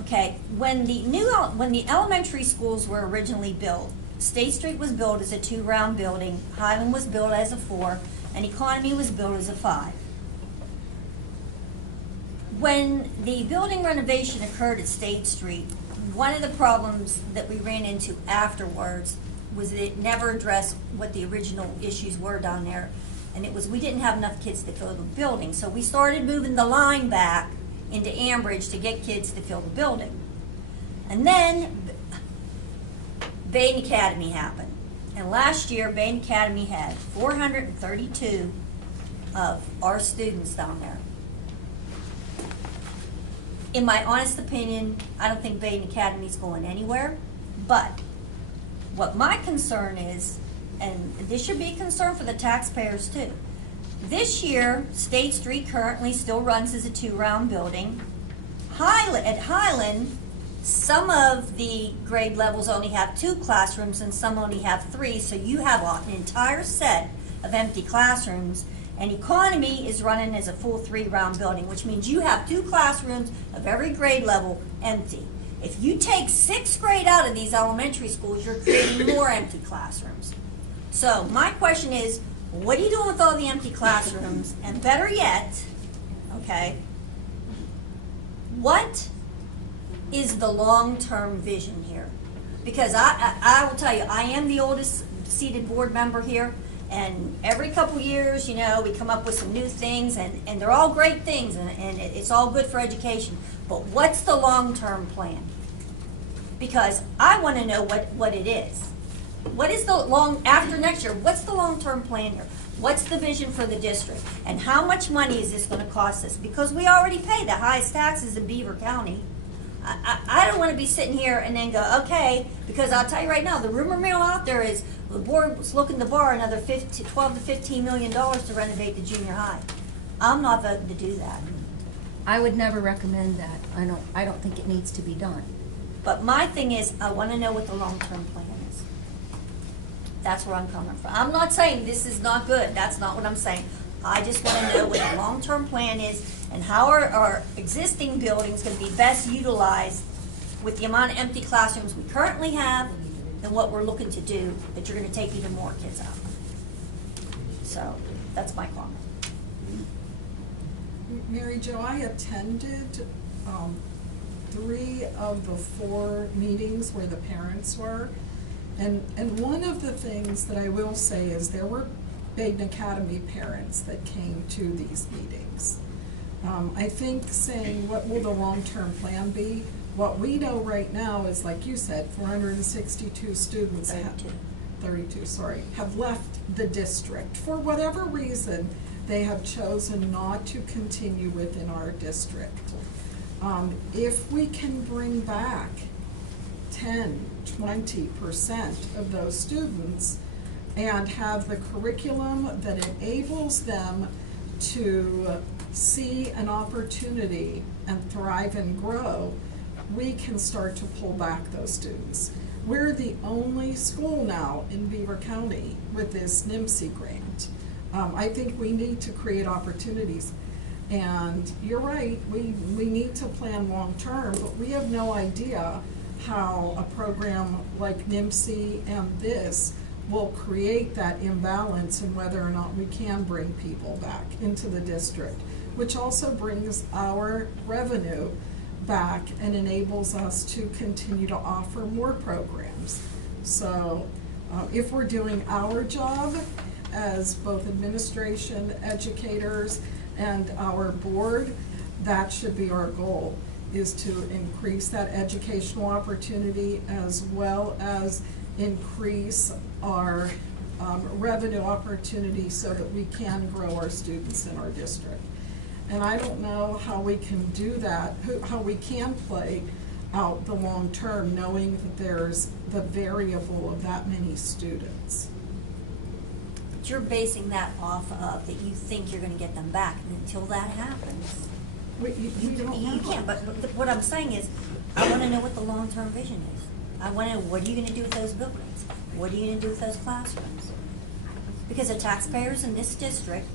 Okay, when the elementary schools were originally built, State Street was built as a 2-round building, Highland was built as a 4, and Economy was built as a 5. When the building renovation occurred at State Street, one of the problems that we ran into afterwards was that it never addressed what the original issues were down there, and it was we didn't have enough kids to fill the building. So we started moving the line back into Ambridge to get kids to fill the building. And then Baden Academy happened. And last year, Baden Academy had 432 of our students down there. In my honest opinion, I don't think Baden Academy is going anywhere. But what my concern is, and this should be a concern for the taxpayers too, This year, State Street currently still runs as a 2-round building. At Highland, some of the grade levels only have 2 classrooms and some only have 3, so you have an entire set of empty classrooms. And Economy is running as a full 3-round building, which means you have 2 classrooms of every grade level empty. If you take 6th grade out of these elementary schools, you're creating more empty classrooms. So my question is, what are you doing with all the empty classrooms? And better yet, okay, what is the long-term vision here? Because I will tell you, I am the oldest seated board member here, and every couple years, you know, we come up with some new things, and they're all great things, and it's all good for education. But what's the long-term plan? Because I want to know what it is. What is the after next year, what's the long-term plan here? What's the vision for the district? And how much money is this going to cost us? Because we already pay the highest taxes in Beaver County. I don't want to be sitting here and then go, okay, because I'll tell you right now, the rumor mill out there is the board was looking to borrow another $12 to $15 million to renovate the junior high. I'm not voting to do that. I would never recommend that. I don't think it needs to be done. But my thing is, I want to know what the long-term plan is. That's where I'm coming from. I'm not saying this is not good. That's not what I'm saying. I just want to know what the long-term plan is and how our existing buildings can be best utilized with the amount of empty classrooms we currently have and what we're looking to do, that you're going to take even more kids out. So that's my comment. Mary Jo, I attended 3 of the 4 meetings where the parents were. And one of the things that I will say is there were Baden Academy parents that came to these meetings. I think saying what will the long-term plan be, what we know right now is, like you said, 462 students, 32, have left the district. For whatever reason, they have chosen not to continue within our district. If we can bring back 10–20% of those students and have the curriculum that enables them to see an opportunity and thrive and grow, we can start to pull back those students. We're the only school now in Beaver County with this NIMSI grant. I think we need to create opportunities. And you're right, we need to plan long-term, but we have no idea how a program like NIMSI and this will create that imbalance in whether or not we can bring people back into the district, which also brings our revenue back and enables us to continue to offer more programs. So if we're doing our job as both administration, educators, and our board, that should be our goal, is to increase that educational opportunity as well as increase our revenue opportunity so that we can grow our students in our district. And I don't know how we can do that, how we can play out the long term, knowing that there's the variable of that many students. But you're basing that off of that you think you're going to get them back, and until that happens, you can't. But what I'm saying is, I want to know what the long-term vision is. I want to know, what are you going to do with those buildings? What are you going to do with those classrooms? Because the taxpayers in this district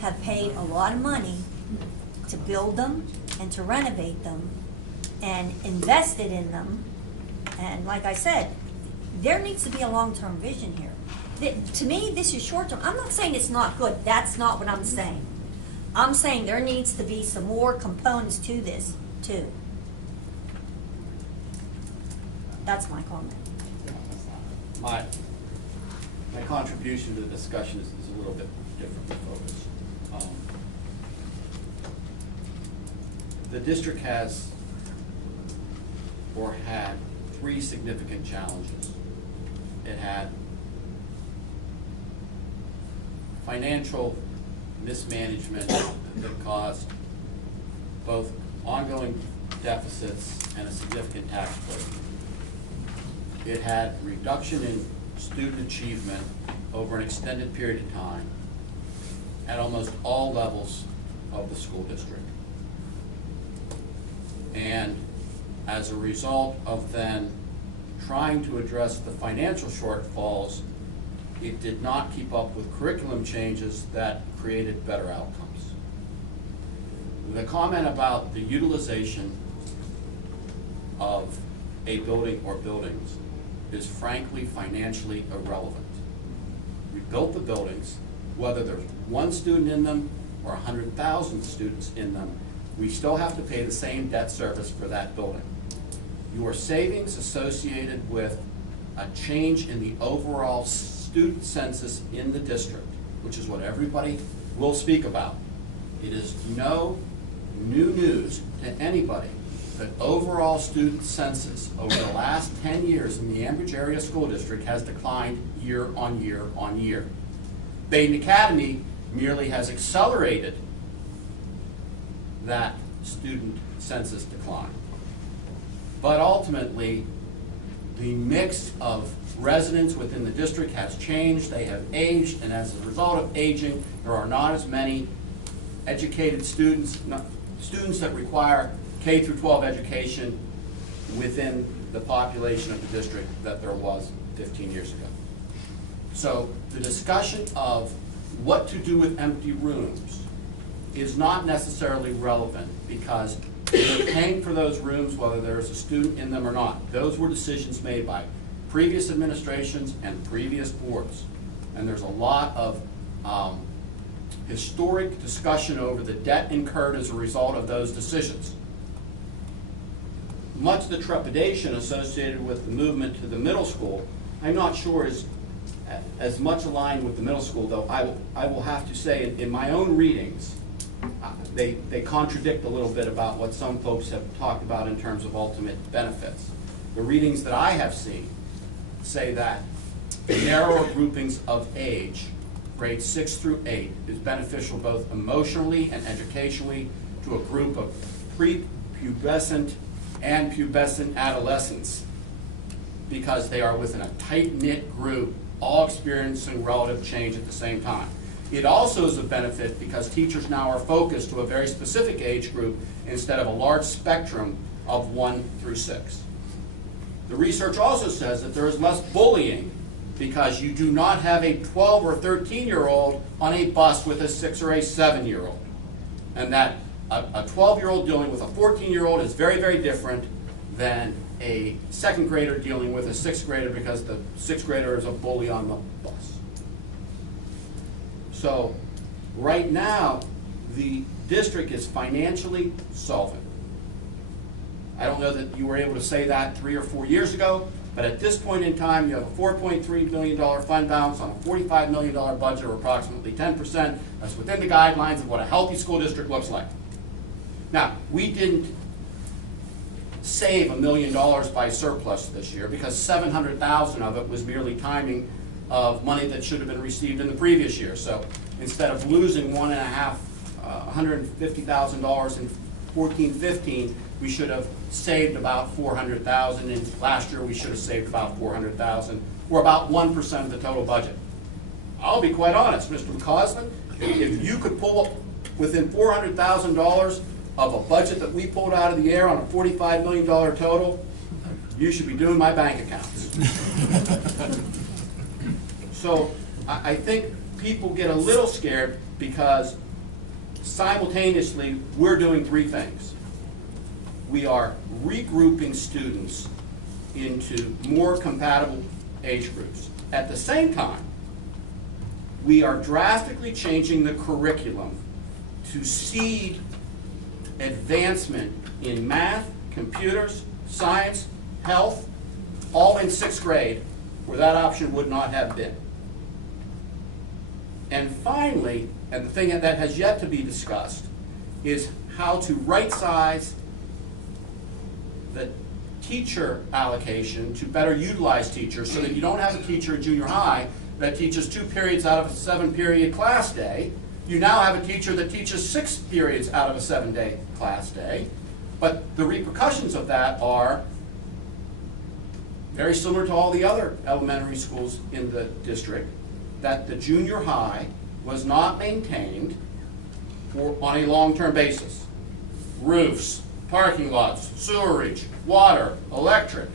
have paid a lot of money to build them and to renovate them and invested in them. And like I said, there needs to be a long-term vision here. To me, this is short-term. I'm not saying it's not good. That's not what I'm saying. I'm saying there needs to be some more components to this, too. That's my comment. My contribution to the discussion is a little bit differently focused. The district has or had 3 significant challenges. It had financial mismanagement that caused both ongoing deficits and a significant tax burden. It had reduction in student achievement over an extended period of time, at almost all levels of the school district. And as a result of then trying to address the financial shortfalls, it did not keep up with curriculum changes that created better outcomes. The comment about the utilization of a building or buildings is frankly financially irrelevant. We built the buildings, whether there's one student in them or 100,000 students in them, we still have to pay the same debt service for that building. Your savings associated with a change in the overall student census in the district, which is what everybody will speak about. It is no new news to anybody that overall student census over the last 10 years in the Ambridge Area School District has declined year on year on year. Baden Academy merely has accelerated that student census decline. But ultimately, the mix of residents within the district has changed, they have aged, and as a result of aging, there are not as many educated students, students that require K through 12 education within the population of the district that there was 15 years ago. So the discussion of what to do with empty rooms is not necessarily relevant because we're paying for those rooms whether there's a student in them or not. Those were decisions made by previous administrations and previous boards. And there's a lot of historic discussion over the debt incurred as a result of those decisions. Much of the trepidation associated with the movement to the middle school, I'm not sure is as much aligned with the middle school, though I will have to say in my own readings, they contradict a little bit about what some folks have talked about in terms of ultimate benefits. The readings that I have seen say that narrower groupings of age, grades 6 through 8, is beneficial both emotionally and educationally to a group of prepubescent and pubescent adolescents because they are within a tight-knit group, all experiencing relative change at the same time. It also is a benefit because teachers now are focused to a very specific age group instead of a large spectrum of 1 through 6. The research also says that there is less bullying because you do not have a 12 or 13-year-old on a bus with a 6 or a 7-year-old. And that a 12-year-old dealing with a 14-year-old is very, very different than a second grader dealing with a 6th grader because the 6th grader is a bully on the bus. So right now, the district is financially solvent. I don't know that you were able to say that 3 or 4 years ago, but at this point in time, you have a $4.3 billion fund balance on a $45 million budget, or approximately 10%. That's within the guidelines of what a healthy school district looks like. Now, we didn't save $1 million by surplus this year because $700,000 of it was merely timing of money that should have been received in the previous year. So instead of losing $150,000 in 14-15, we should have saved about $400,000. And last year we should have saved about $400,000, or about 1% of the total budget. I'll be quite honest, Mr. McCausland, if you could pull up within $400,000 of a budget that we pulled out of the air on a $45 million total, you should be doing my bank accounts. So I think people get a little scared because simultaneously we're doing 3 things. We are regrouping students into more compatible age groups. At the same time, we are drastically changing the curriculum to seed advancement in math, computers, science, health, all in 6th grade, where that option would not have been. And finally, and the thing that has yet to be discussed, is how to right-size the teacher allocation to better utilize teachers so that you don't have a teacher in junior high that teaches 2 periods out of a 7-period class day. You now have a teacher that teaches 6 periods out of a 7-day class day. But the repercussions of that are very similar to all the other elementary schools in the district, that the junior high was not maintained on a long-term basis. Roofs, parking lots, sewerage, water, electric.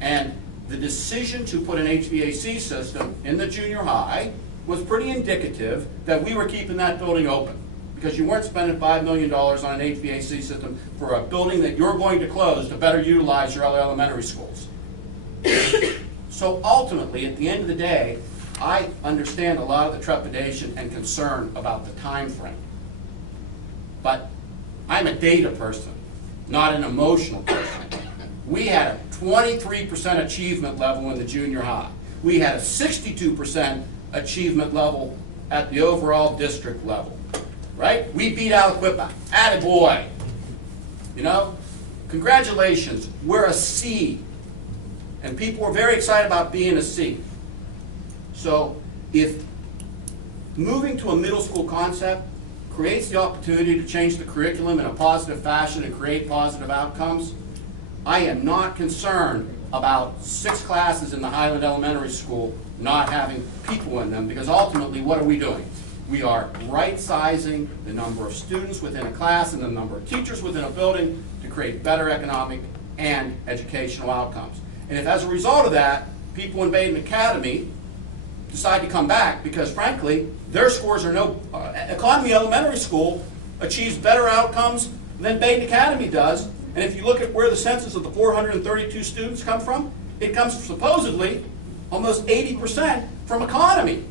And the decision to put an HVAC system in the junior high was pretty indicative that we were keeping that building open, because you weren't spending $5 million on an HVAC system for a building that you're going to close to better utilize your other elementary schools. So ultimately, at the end of the day, I understand a lot of the trepidation and concern about the time frame. But I'm a data person, not an emotional person. We had a 23% achievement level in the junior high. We had a 62% achievement level at the overall district level, right? We beat Aliquippa. Attaboy. You know, congratulations, we're a C. And people were very excited about being a C. So if moving to a middle school concept creates the opportunity to change the curriculum in a positive fashion and create positive outcomes, I am not concerned about 6 classes in the Highland Elementary School not having people in them, because ultimately, what are we doing? We are right-sizing the number of students within a class and the number of teachers within a building to create better economic and educational outcomes. And if as a result of that, people in Baden Academy decide to come back because, frankly, their scores are no... Economy Elementary School achieves better outcomes than Baden Academy does. And if you look at where the census of the 432 students come from, it comes supposedly almost 80% from economy.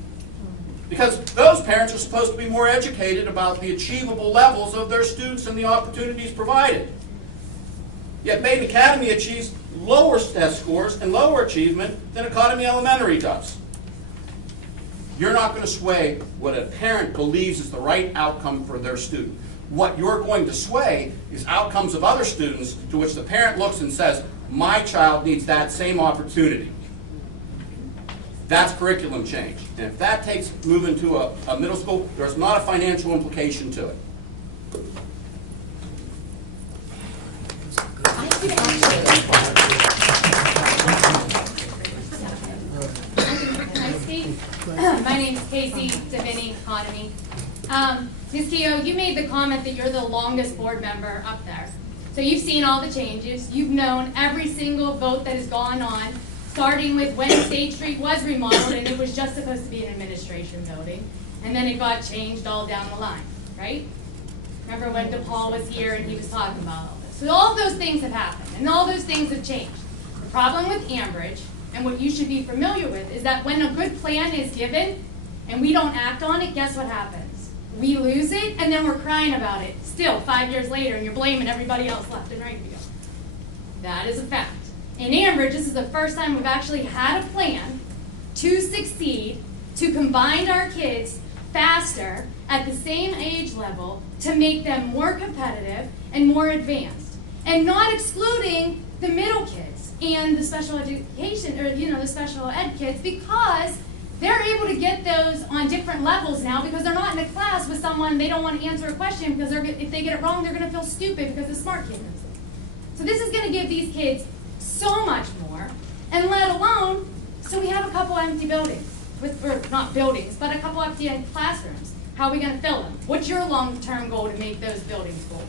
Because those parents are supposed to be more educated about the achievable levels of their students and the opportunities provided. Yet Baden Academy achieves lower test scores and lower achievement than Economy Elementary does. You're not going to sway what a parent believes is the right outcome for their student. What you're going to sway is outcomes of other students to which the parent looks and says, my child needs that same opportunity. That's curriculum change. And if that takes moving to a middle school, there's not a financial implication to it. My name's Casey Davini, Economy. Ms. Keogh, you made the comment that you're the longest board member up there. So you've seen all the changes. You've known every single vote that has gone on, starting with when State Street was remodeled and it was just supposed to be an administration building. And then it got changed all down the line, right? Remember when DePaul was here and he was talking about all this. So all those things have happened and all those things have changed. The problem with Ambridge, and what you should be familiar with, is that when a good plan is given and we don't act on it, guess what happens? We lose it and then we're crying about it still 5 years later, and you're blaming everybody else left and right. That is a fact. In Ambridge, this is the first time we've actually had a plan to succeed, to combine our kids faster at the same age level to make them more competitive and more advanced, and not excluding the middle kids and the special education, or the special ed kids, because they're able to get those on different levels now because they're not in a class with someone they don't want to answer a question because if they get it wrong, they're going to feel stupid because the smart kid knows it. So this is going to give these kids so much more, and let alone, so we have a couple empty buildings, or not buildings, but a couple empty classrooms. How are we going to fill them? What's your long-term goal to make those buildings full?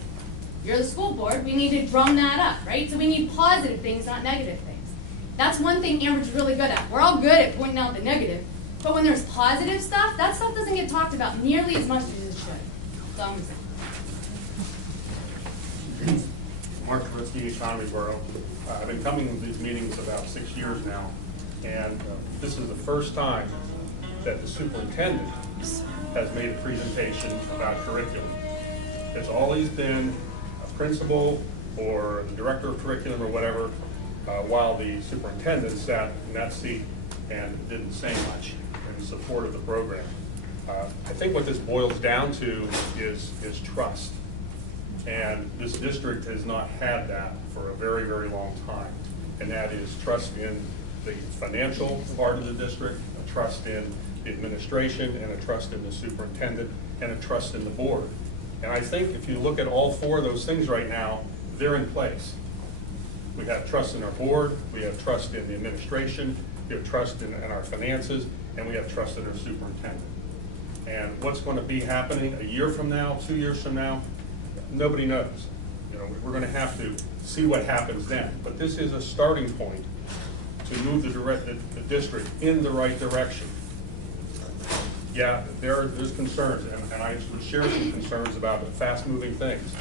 You're the school board, we need to drum that up, right? So we need positive things, not negative things. That's one thing Ambridge is really good at. We're all good at pointing out the negative, but when there's positive stuff, that stuff doesn't get talked about nearly as much as it should. That's all I'm saying. Mark Trubisky, Economy Borough. I've been coming to these meetings about 6 years now, and this is the first time that the superintendent has made a presentation about curriculum. It's always been a principal or the director of curriculum or whatever, while the superintendent sat in that seat and didn't say much in support of the program. I think what this boils down to is trust. And this district has not had that for a very, very long time. And that is trust in the financial part of the district, a trust in the administration, and a trust in the superintendent, and a trust in the board. And I think if you look at all 4 of those things right now, they're in place. We have trust in our board, we have trust in the administration, we have trust in our finances, and we have trust in our superintendent. And what's going to be happening a year from now, 2 years from now, nobody knows. You know, we're going to have to see what happens then. But this is a starting point to move the district in the right direction. Yeah, there's concerns, and I would share some concerns about fast-moving things.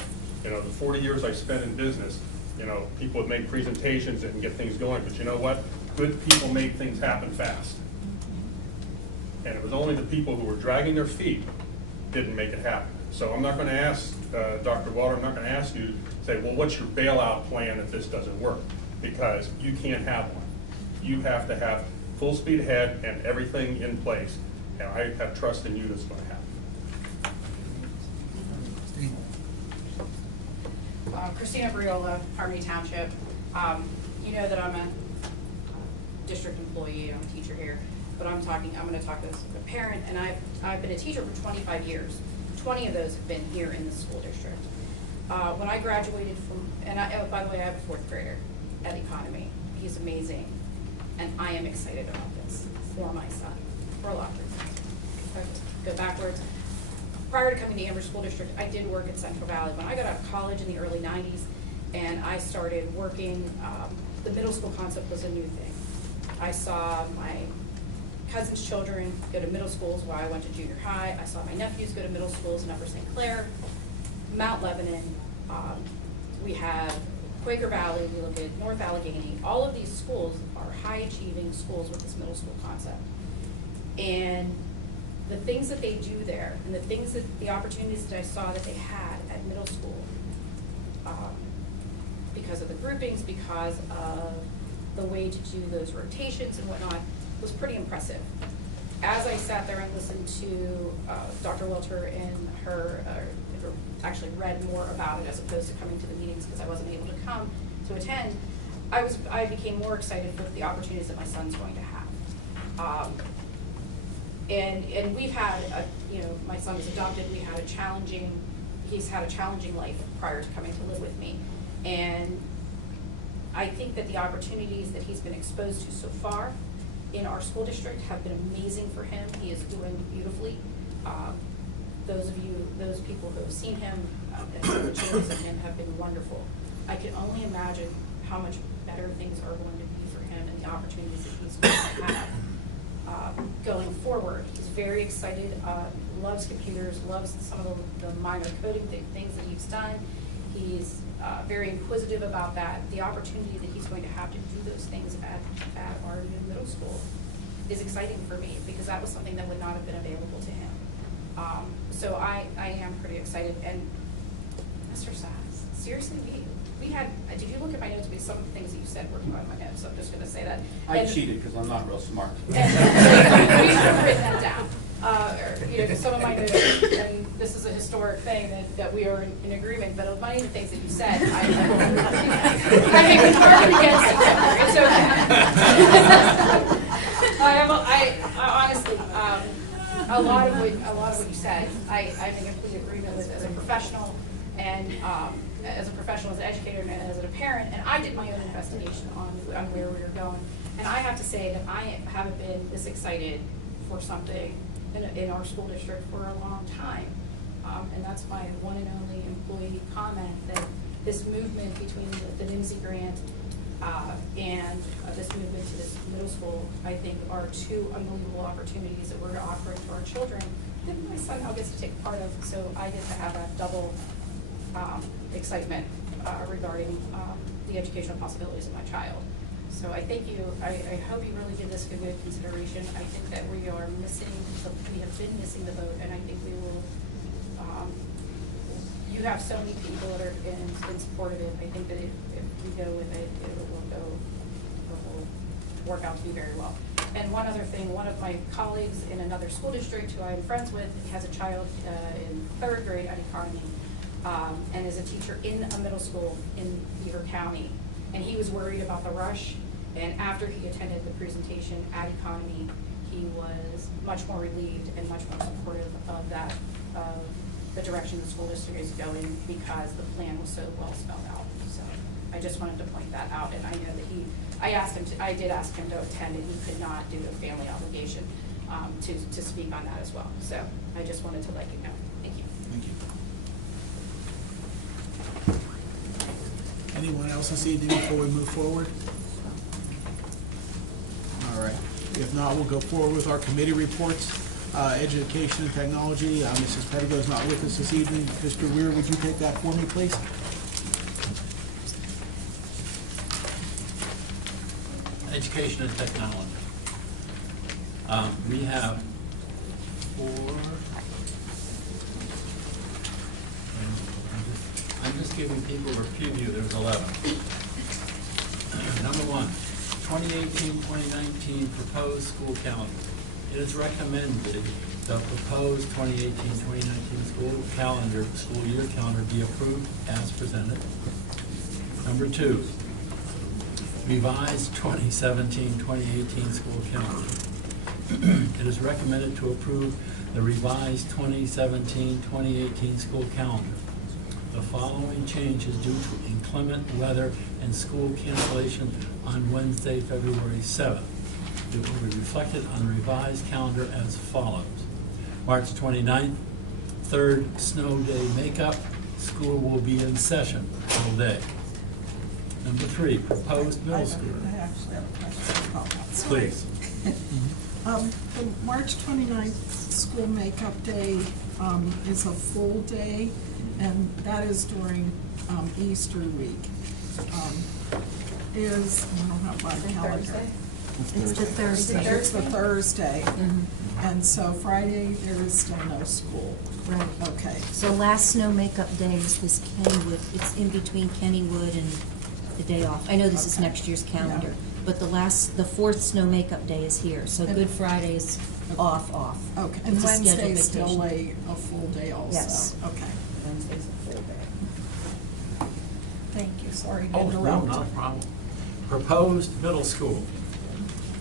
You know, the 40 years I spent in business, you know, people would make presentations and get things going, but you know what? Good people make things happen fast. And it was only the people who were dragging their feet didn't make it happen. So I'm not going to ask Dr. Walter, I'm not going to ask you to say, well, what's your bailout plan if this doesn't work? Because you can't have one. You have to have full speed ahead and everything in place. And I have trust in you that's going to happen. Christina Briola, Harmony Township. You know that I'm a district employee, I'm a teacher here, but I'm going to talk as a parent, and I've been a teacher for 25 years. 20 of those have been here in the school district. When I graduated from, by the way, I have a fourth grader at Economy. He's amazing, and I am excited about this for my son, for a lot of reasons. Go backwards. Prior to coming to Amherst School District, I did work at Central Valley. When I got out of college in the early 90s and I started working, the middle school concept was a new thing. I saw my cousin's children go to middle schools while I went to junior high. I saw my nephews go to middle schools in Upper St. Clair, Mount Lebanon. We have Quaker Valley, we look at North Allegheny. All of these schools are high-achieving schools with this middle school concept. And the things that they do there, and the opportunities that I saw that they had at middle school, because of the groupings, because of the way to do those rotations and whatnot, was pretty impressive. As I sat there and listened to Dr. Welter and her, actually read more about it as opposed to coming to the meetings because I wasn't able to come to attend, I became more excited for the opportunities that my son's going to have. And we've had, my son is adopted, he's had a challenging life prior to coming to live with me. And I think that the opportunities that he's been exposed to so far in our school district have been amazing for him. He is doing beautifully. Those people who have seen him and seen the changes in him have been wonderful. I can only imagine how much better things are going to be for him and the opportunities that he's going to have. Going forward, he's very excited, loves computers, loves some of the minor coding things that he's done. He's very inquisitive about that. The opportunity that he's going to have to do those things at our new middle school is exciting for me because that was something that would not have been available to him. So I am pretty excited. And Mr. Sass, seriously, did you look at my notes? Because some of the things that you said were on my notes, so I'm just going to say that. I cheated because I'm not real smart. We should have written that down. Some of my notes, and this is a historic thing that we are in agreement, but many of the things that you said, I think it's hard against each other. It's okay. I honestly, a lot of what you said, I'm in complete agreement with as a professional and as an educator, and as a parent, and I did my own investigation on where we were going. And I have to say that I haven't been this excited for something in our school district for a long time. And that's my one and only employee comment, that this movement between the NIMSY grant and this movement to this middle school, I think, are two unbelievable opportunities that we're offering to our children that my son now gets to take part of. So I get to have that double excitement regarding the educational possibilities of my child. So I thank you. I hope you really give this a good consideration. I think that we have been missing the boat, and I think we will. You have so many people that are been supportive. I think that if we go with it, it will work out to be very well. And one other thing, one of my colleagues in another school district who I'm friends with has a child in 3rd grade at Economy, and is a teacher in a middle school in Beaver County. And he was worried about the rush, and after he attended the presentation at Economy, he was much more relieved and much more supportive of that, the direction the school district is going, because the plan was so well spelled out. So I just wanted to point that out, and I know that I did ask him to attend, and he could not due to family obligation. to speak on that as well. So I just wanted to let you know. Thank you. Thank you. Anyone else this evening before we move forward? All right. If not, we'll go forward with our committee reports. Education and Technology, Mrs. Pettigo is not with us this evening. Mr. Weir, would you take that for me, please? Education and technology. We have four. I'm just giving people a preview. There's 11. Number one, 2018-2019 proposed school calendar. It is recommended the proposed 2018-2019 school year calendar be approved as presented. Number two, revised 2017-2018 school calendar. It is recommended to approve the revised 2017-2018 school calendar. The following change is due to inclement weather and school cancellation on Wednesday, February 7th. It will be reflected on the revised calendar as follows. March 29th, third snow day makeup. School will be in session all day. Number three, proposed middle school. I actually have a question about that. Please. The March 29th school makeup day is a full day, and that is during Easter week. I don't have my calendar. It's the Thursday. It's the Thursday, and so Friday there is still no school. Right. Okay. So last snow makeup day is this Kennywood, it's in between Kennywood and the day off. I know this is next year's calendar, Yeah. but the fourth snow makeup day is here, so And- Good Friday is off. Okay, and It's a scheduled Wednesday is still vacation. a full day also? Yes. Okay. Wednesday's a full day. Thank you, sorry to Oh, no, interrupt. not a problem. Proposed middle school.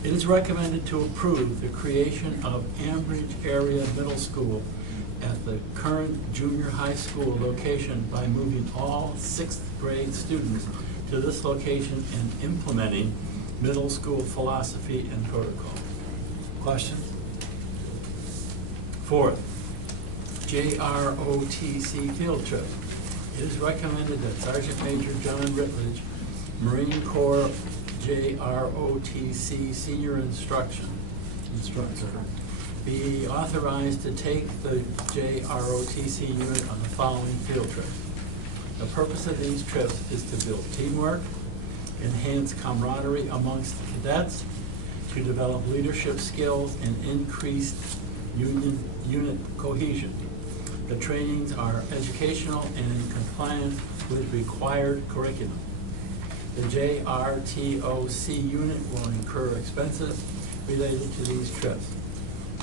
It is recommended to approve the creation of Ambridge Area Middle School at the current junior high school location by moving all sixth grade students to this location and implementing middle school philosophy and protocol. Questions? Fourth, JROTC field trip. It is recommended that Sergeant Major John Rittledge, Marine Corps JROTC Senior Instructor, be authorized to take the JROTC unit on the following field trips. The purpose of these trips is to build teamwork, enhance camaraderie amongst the cadets, to develop leadership skills, and increase unit cohesion. The trainings are educational and in compliance with required curriculum. The JRTOC unit will incur expenses related to these trips.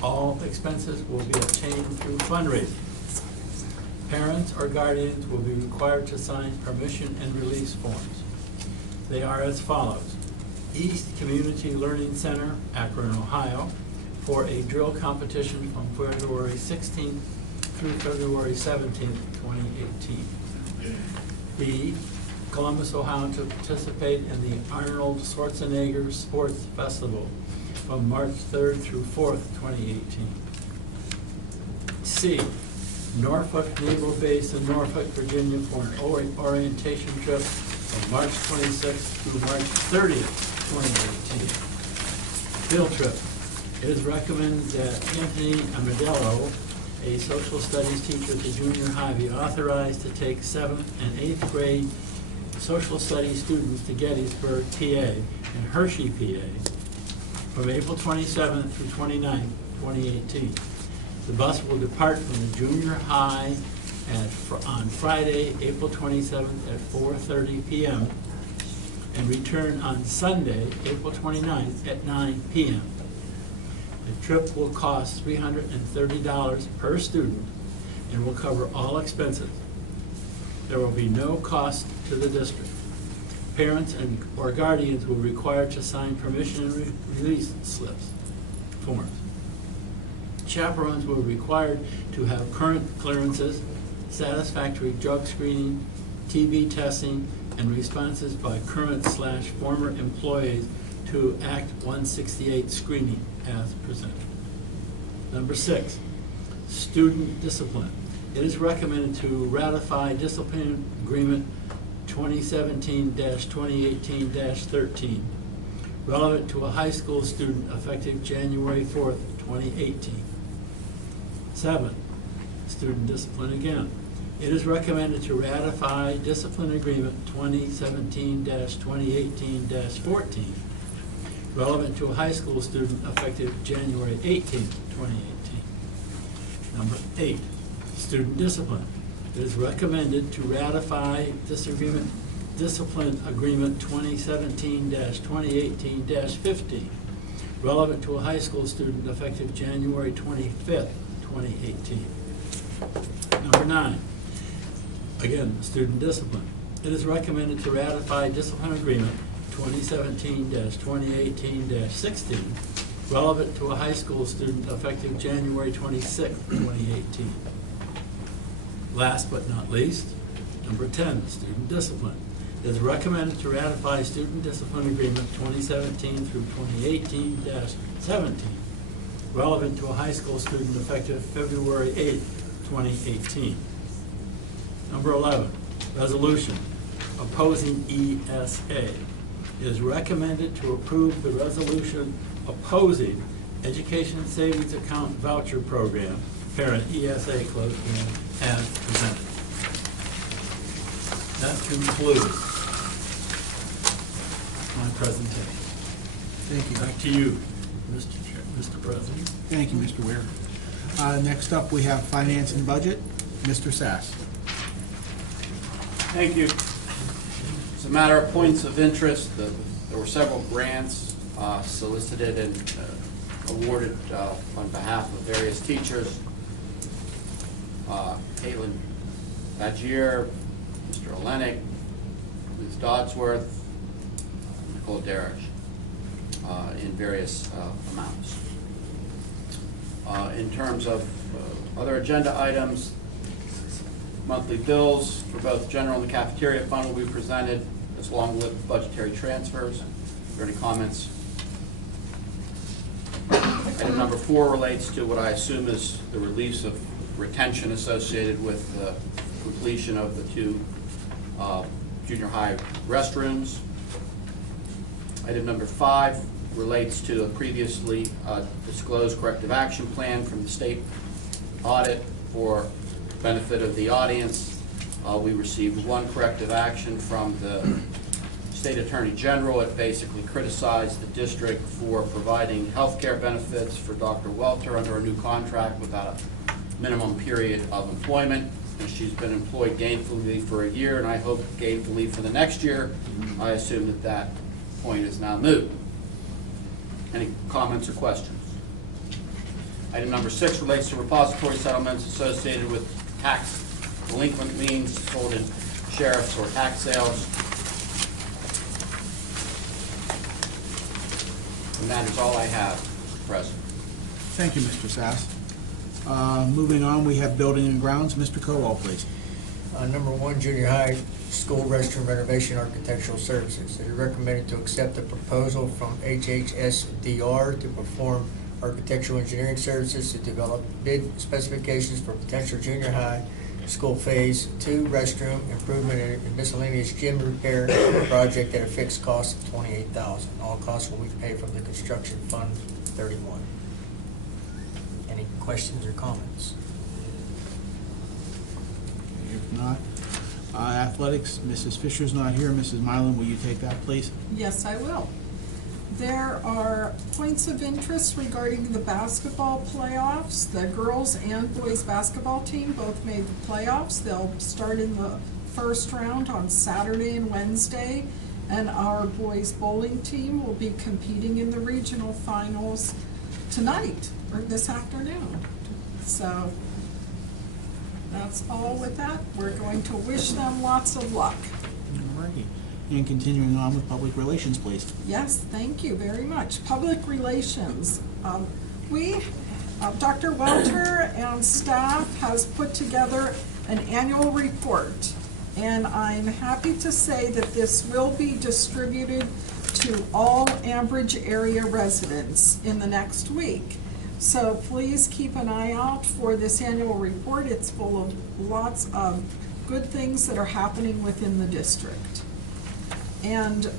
All expenses will be obtained through fundraising. Parents or guardians will be required to sign permission and release forms. They are as follows. East Community Learning Center, Akron, Ohio, for a drill competition from February 16th through February 17th, 2018. B, Columbus, Ohio, to participate in the Arnold Schwarzenegger Sports Festival from March 3rd through 4th, 2018. C, Norfolk Naval Base in Norfolk, Virginia for an orientation trip from March 26th through March 30th, 2018. Field trip. It is recommended that Anthony Amadello, a social studies teacher at the junior high, be authorized to take 7th and 8th grade social studies students to Gettysburg, PA, and Hershey, PA, from April 27th through 29th, 2018. The bus will depart from the junior high on Friday, April 27th at 4:30 p.m. and return on Sunday, April 29th at 9 p.m. The trip will cost $330 per student and will cover all expenses. There will be no cost to the district. Parents or guardians will be required to sign permission and release slips, forms. Chaperones will be required to have current clearances, satisfactory drug screening, TB testing, and responses by current/former employees to Act 168 screening as presented. Number 6, student discipline. It is recommended to ratify discipline agreement 2017-2018-13, relevant to a high school student effective January 4th, 2018. 7, student discipline again. It is recommended to ratify discipline agreement 2017-2018-14, relevant to a high school student effective January 18th, 2018. Number 8, student discipline. It is recommended to ratify discipline agreement 2017-2018-15, relevant to a high school student effective January 25th, 2018. Number 9, again, student discipline. It is recommended to ratify discipline agreement 2017-2018-16, relevant to a high school student effective January 26th, 2018. Last but not least, number 10, student discipline. It is recommended to ratify student discipline agreement 2017 through 2018-17, relevant to a high school student effective February 8th, 2018. Number 11, resolution opposing ESA. It is recommended to approve the resolution opposing Education Savings Account Voucher Program, parent ESA closed hand, as presented. That concludes my presentation. Thank you. Back to you, Mr. President. Thank you, Mr. Ware. Next up, we have Finance and Budget. Mr. Sass. Thank you. As a matter of points of interest, there were several grants solicited and awarded on behalf of various teachers. Caitlin Badgier, Mr. Olenek, Ms. Dodsworth, Nicole Derrick, in various amounts. In terms of other agenda items, monthly bills for both general and the cafeteria fund will be presented, as along with budgetary transfers. Are there any comments? Item number 4 relates to what I assume is the release of retention associated with the completion of the 2 junior high restrooms. Item number 5 relates to a previously disclosed corrective action plan from the state audit for benefit of the audience. We received 1 corrective action from the State Attorney General. It basically criticized the district for providing health care benefits for Dr. Welter under a new contract without a minimum period of employment. And she's been employed gainfully for a year, and I hope gainfully for the next year. I assume that that point is now moot. Any comments or questions? Item number 6 relates to repository settlements associated with tax delinquent liens sold in sheriff's or tax sales. And that is all I have, Mr. President. Thank you, Mr. Sass. Moving on, we have Building and Grounds. Mr. Cowell, please. Number 1, junior high school restroom renovation architectural services. It is recommended to accept the proposal from HHSDR to perform architectural engineering services to develop bid specifications for potential junior high school phase 2 restroom improvement and miscellaneous gym repair project at a fixed cost of $28,000. All costs will be paid from the construction fund 31. Any questions or comments? If not, athletics, Mrs. Fisher's not here. Mrs. Mylan, will you take that, please? Yes, I will. There are points of interest regarding the basketball playoffs. The girls and boys basketball team both made the playoffs. They'll start in the first round on Saturday and Wednesday, and our boys bowling team will be competing in the regional finals tonight or this afternoon. So that's all with that. We're going to wish them lots of luck. All righty. And continuing on with public relations, please. Yes, thank you very much. Public relations. Dr. Welter and staff has put together an annual report, and I'm happy to say that this will be distributed to all Ambridge area residents in the next week. So please keep an eye out for this annual report. It's full of lots of good things that are happening within the district. And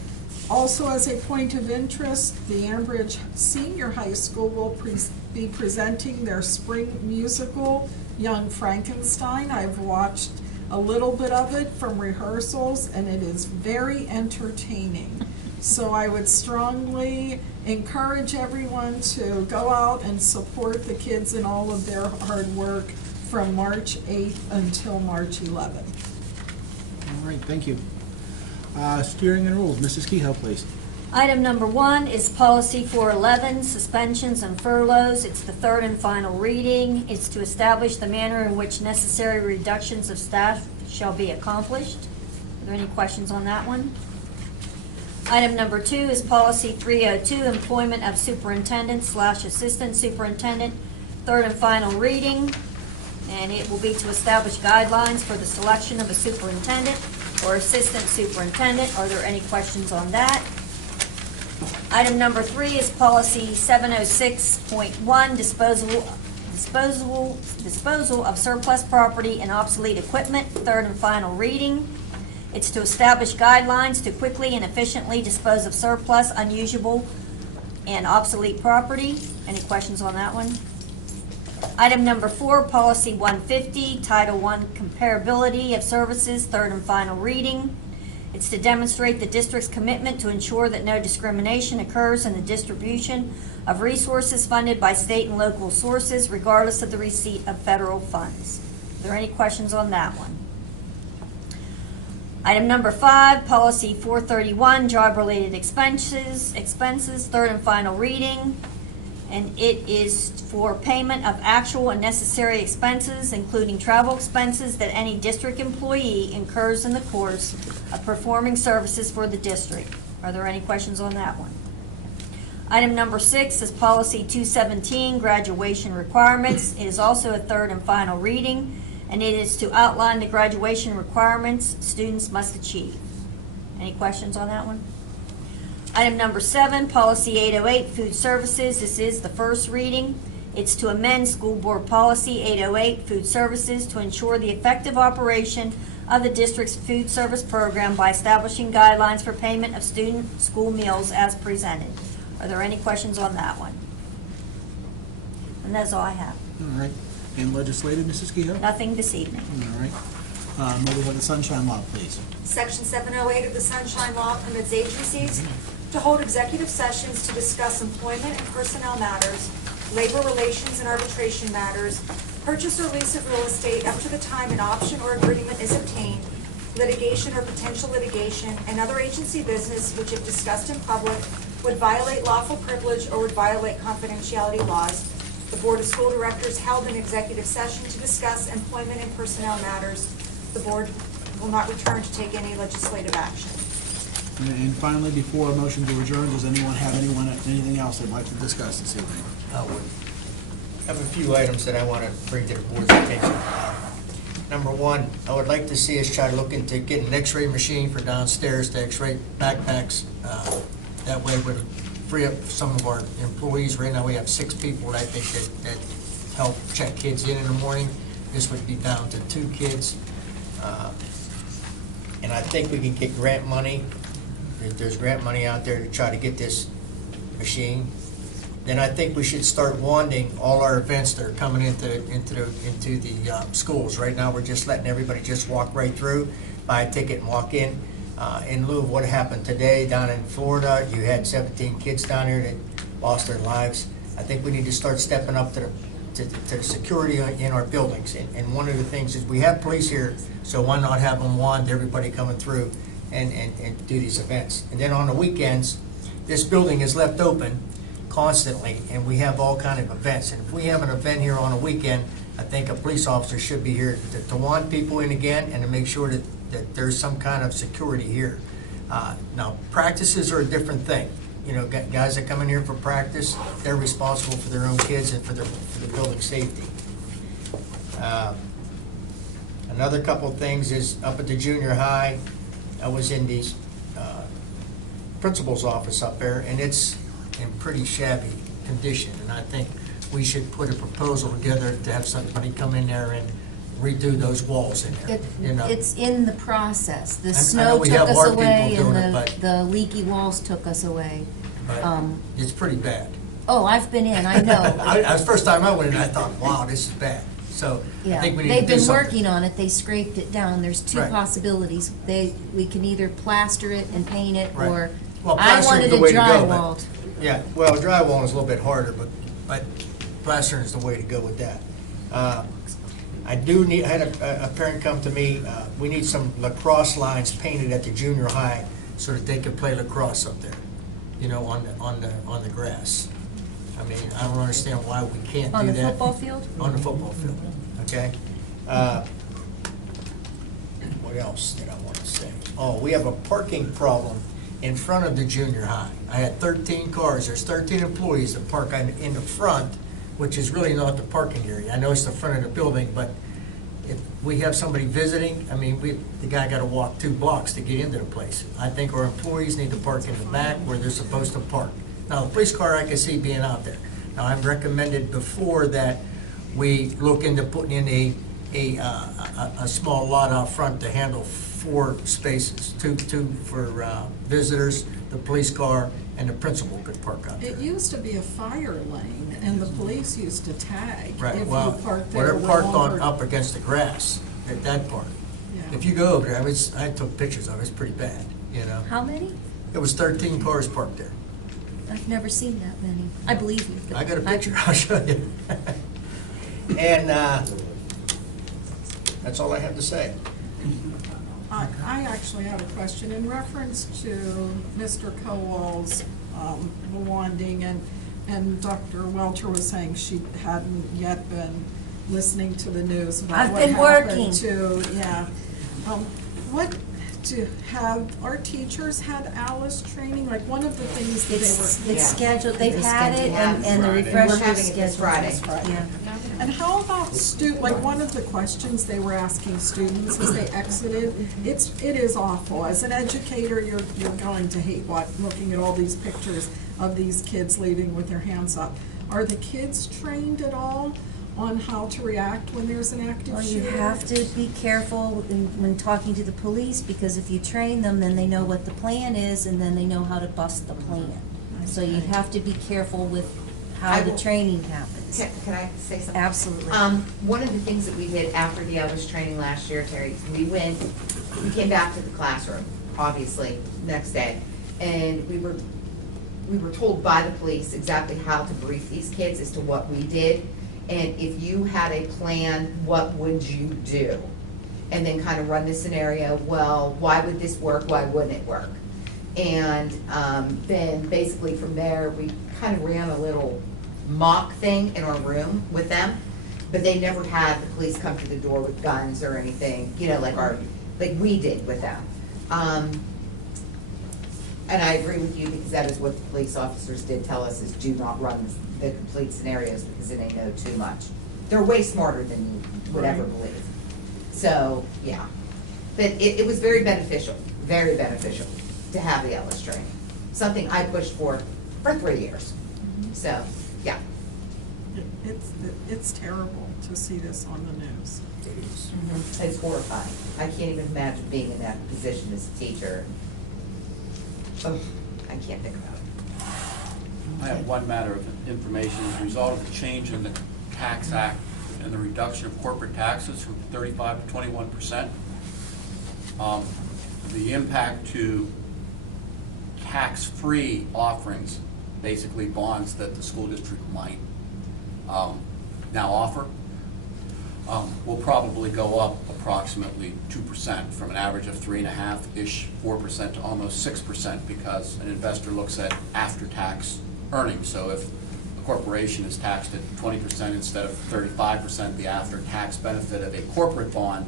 also, as a point of interest, the Ambridge Senior High School will be presenting their spring musical, Young Frankenstein. I've watched a little bit of it from rehearsals, and it is very entertaining. So I would strongly encourage everyone to go out and support the kids in all of their hard work from March 8th until March 11th. All right, thank you. Steering and rules, Mrs. Kehoe, please. Item number 1 is policy 411, suspensions and furloughs. It's the third and final reading. It's to establish the manner in which necessary reductions of staff shall be accomplished. Are there any questions on that one? Item number 2 is policy 302, employment of superintendent/assistant superintendent, third and final reading. And it will be to establish guidelines for the selection of a superintendent or assistant superintendent. Are there any questions on that? Item number 3 is policy 706.1, disposal of surplus property and obsolete equipment, third and final reading. It's to establish guidelines to quickly and efficiently dispose of surplus, unusable, and obsolete property. Any questions on that one? Item number 4, policy 150, Title I, comparability of services, third and final reading. It's to demonstrate the district's commitment to ensure that no discrimination occurs in the distribution of resources funded by state and local sources, regardless of the receipt of federal funds. Are there any questions on that one? Item number 5, policy 431, job-related expenses, third and final reading. And it is for payment of actual and necessary expenses, including travel expenses that any district employee incurs in the course of performing services for the district. Are there any questions on that one? Item number 6 is policy 217, graduation requirements. It is also a third and final reading, and it is to outline the graduation requirements students must achieve. Any questions on that one? Item number 7, policy 808, food services. This is the first reading. It's to amend school board policy 808, food services, to ensure the effective operation of the district's food service program by establishing guidelines for payment of student school meals as presented. Are there any questions on that one? And that's all I have. All right. And legislative, Mrs. Kehoe? Nothing this evening. All right. May we have the Sunshine Law, please? Section 708 of the Sunshine Law permits agencies to hold executive sessions to discuss employment and personnel matters, labor relations and arbitration matters, purchase or lease of real estate up to the time an option or agreement is obtained, litigation or potential litigation, and other agency business which, if discussed in public, would violate lawful privilege or would violate confidentiality laws. The Board of School Directors held an executive session to discuss employment and personnel matters. The board will not return to take any legislative action. And finally, before a motion to adjourn, does anyone have anything else they'd like to discuss this evening? I would have a few items that I want to bring to the board's attention. Number 1, I would like to see us try to look into getting an x-ray machine for downstairs to x-ray backpacks. That way we'll free up some of our employees. Right now we have 6 people that I think that help check kids in the morning. This would be down to 2 kids. And I think we can get grant money. There's grant money out there to try to get this machine. Then I think we should start wanting all our events that are coming into the schools. Right now, we're just letting everybody just walk right through, buy a ticket and walk in. In lieu of what happened today down in Florida, you had 17 kids down there that lost their lives. I think we need to start stepping up to the security in our buildings. And one of the things is we have police here, so why not have them wand everybody coming through and do these events. And then on the weekends, this building is left open constantly, and we have all kind of events. And if we have an event here on a weekend, I think a police officer should be here to wand people in again and to make sure that there's some kind of security here. Now, practices are a different thing. You know, guys that come in here for practice, they're responsible for their own kids and for the building safety. Another couple of things is up at the junior high, I was in the principal's office up there, and it's in pretty shabby condition. And I think we should put a proposal together to have somebody come in there and redo those walls in there, you know? It's in the process. The I know snow we took have us our people away doing it, and but- the leaky walls took us away. But it's pretty bad. Oh, I've been in, I know. That's the first time I went in, I thought, wow, this is bad. So I Yeah, think we need to do they've been something. working on it, they scraped it down, there's two Right. possibilities. We can either plaster it and paint it, Right. or Well, I plastering wanted is it the way to go, but- drywalled. Yeah, well, drywall is a little bit harder, but plastering is the way to go with that. I had a parent come to me, we need some lacrosse lines painted at the junior high so that they can play lacrosse up there, you know, on the grass. I mean, I don't understand why we can't do that. On the football field? On the football field, okay? What else did I want to say? Oh, we have a parking problem in front of the junior high. I had 13 cars, there's 13 employees that park in the front, which is really not the parking area. I know it's the front of the building, but if we have somebody visiting, I mean, the guy got to walk 2 blocks to get into the place. I think our employees need to park in the back where they're supposed to park. Now, the police car I can see being out there. Now, I've recommended before that we look into putting in a small lot out front to handle 4 spaces, two for visitors, the police car, and the principal could park out there. It used to be a fire lane, and the police used to tag Right, if well, you parked where there they're parked on, longer. up against the grass, at that part. Yeah. If you go over there, I took pictures of it, it's pretty bad, you know? How many? It was 13 cars parked there. I've never seen that many. I believe you. but I got a picture, I'll show you. And, that's all I have to say. I actually have a question in reference to Mr. Cowell's bonding, and Dr. Welcher was saying she hadn't yet been listening to the news about I've what been happened working. to, yeah. Have our teachers had Alice training? Like, one of the things that they were. It's scheduled, they've had it, and the refresher We're having is it this scheduled. Friday. Yeah. And how about like, one of the questions they were asking students as they exited, it is awful. As an educator, you're going to hate looking at all these pictures of these kids leaving with their hands up. Are the kids trained at all on how to react when there's an active Well, you shooter? have to be careful when talking to the police, because if you train them, then they know what the plan is, and then they know how to bust the plan. So you have to be careful with how the training happens. Can I say something? Absolutely. One of the things that we did after the Elvis training last year, Terry, we came back to the classroom, obviously, next day, and we were told by the police exactly how to brief these kids as to what we did. And if you had a plan, what would you do? And then kind of run the scenario, well, why would this work, why wouldn't it work? And then basically from there, we kind of ran a little mock thing in our room with them, but they never had the police come to the door with guns or anything, you know, like we did with them. And I agree with you, because that is what the police officers did tell us, is do not run the complete scenarios, because then they know too much. They're way smarter than you would ever believe. So, yeah. But it was very beneficial to have the Ellis training. Something I pushed for 3 years. So, yeah. It's terrible to see this on the news. It's horrifying. I can't even imagine being in that position as a teacher. Oh, I can't think about it. I have one matter of information. As a result of the change in the Tax Act and the reduction of corporate taxes from 35 to 21%, the impact to tax-free offerings, basically bonds that the school district might now offer, will probably go up approximately 2%, from an average of 3.5-ish, 4% to almost 6%, because an investor looks at after-tax earnings. So if a corporation is taxed at 20% instead of 35%, the after-tax benefit of a corporate bond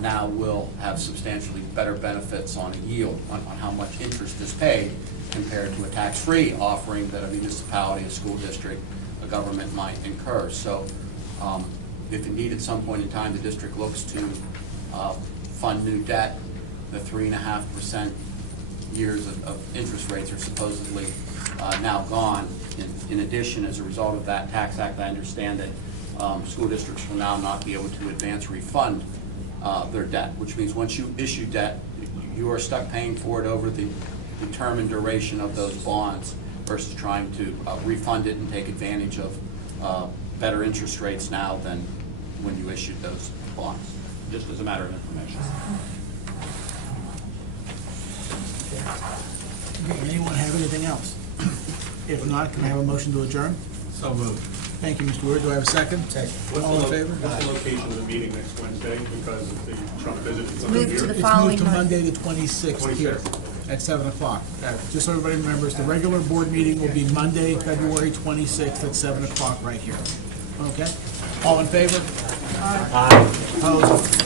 now will have substantially better benefits on a yield, on how much interest is paid, compared to a tax-free offering that a municipality, a school district, a government might incur. So if indeed at some point in time the district looks to fund new debt, the 3.5% years of interest rates are supposedly now gone. In addition, as a result of that tax act, I understand that school districts will now not be able to advance refund their debt, which means once you issue debt, you are stuck paying for it over the term and duration of those bonds versus trying to refund it and take advantage of better interest rates now than when you issued those bonds, just as a matter of information. Anyone have anything else? If not, can I have a motion to adjourn? So moved. Thank you, Mr. Wood. Do I have a second? What's All in the favor? What's the location of the meeting next Wednesday, because of the Trump visit? It's Moved to the It's following moved to month. Monday, the 26th here 26th. at 7 o'clock. Just so everybody remembers, the regular board meeting will be Monday, February 26th at 7 o'clock right here. Okay? All in favor? Aye. Opposed?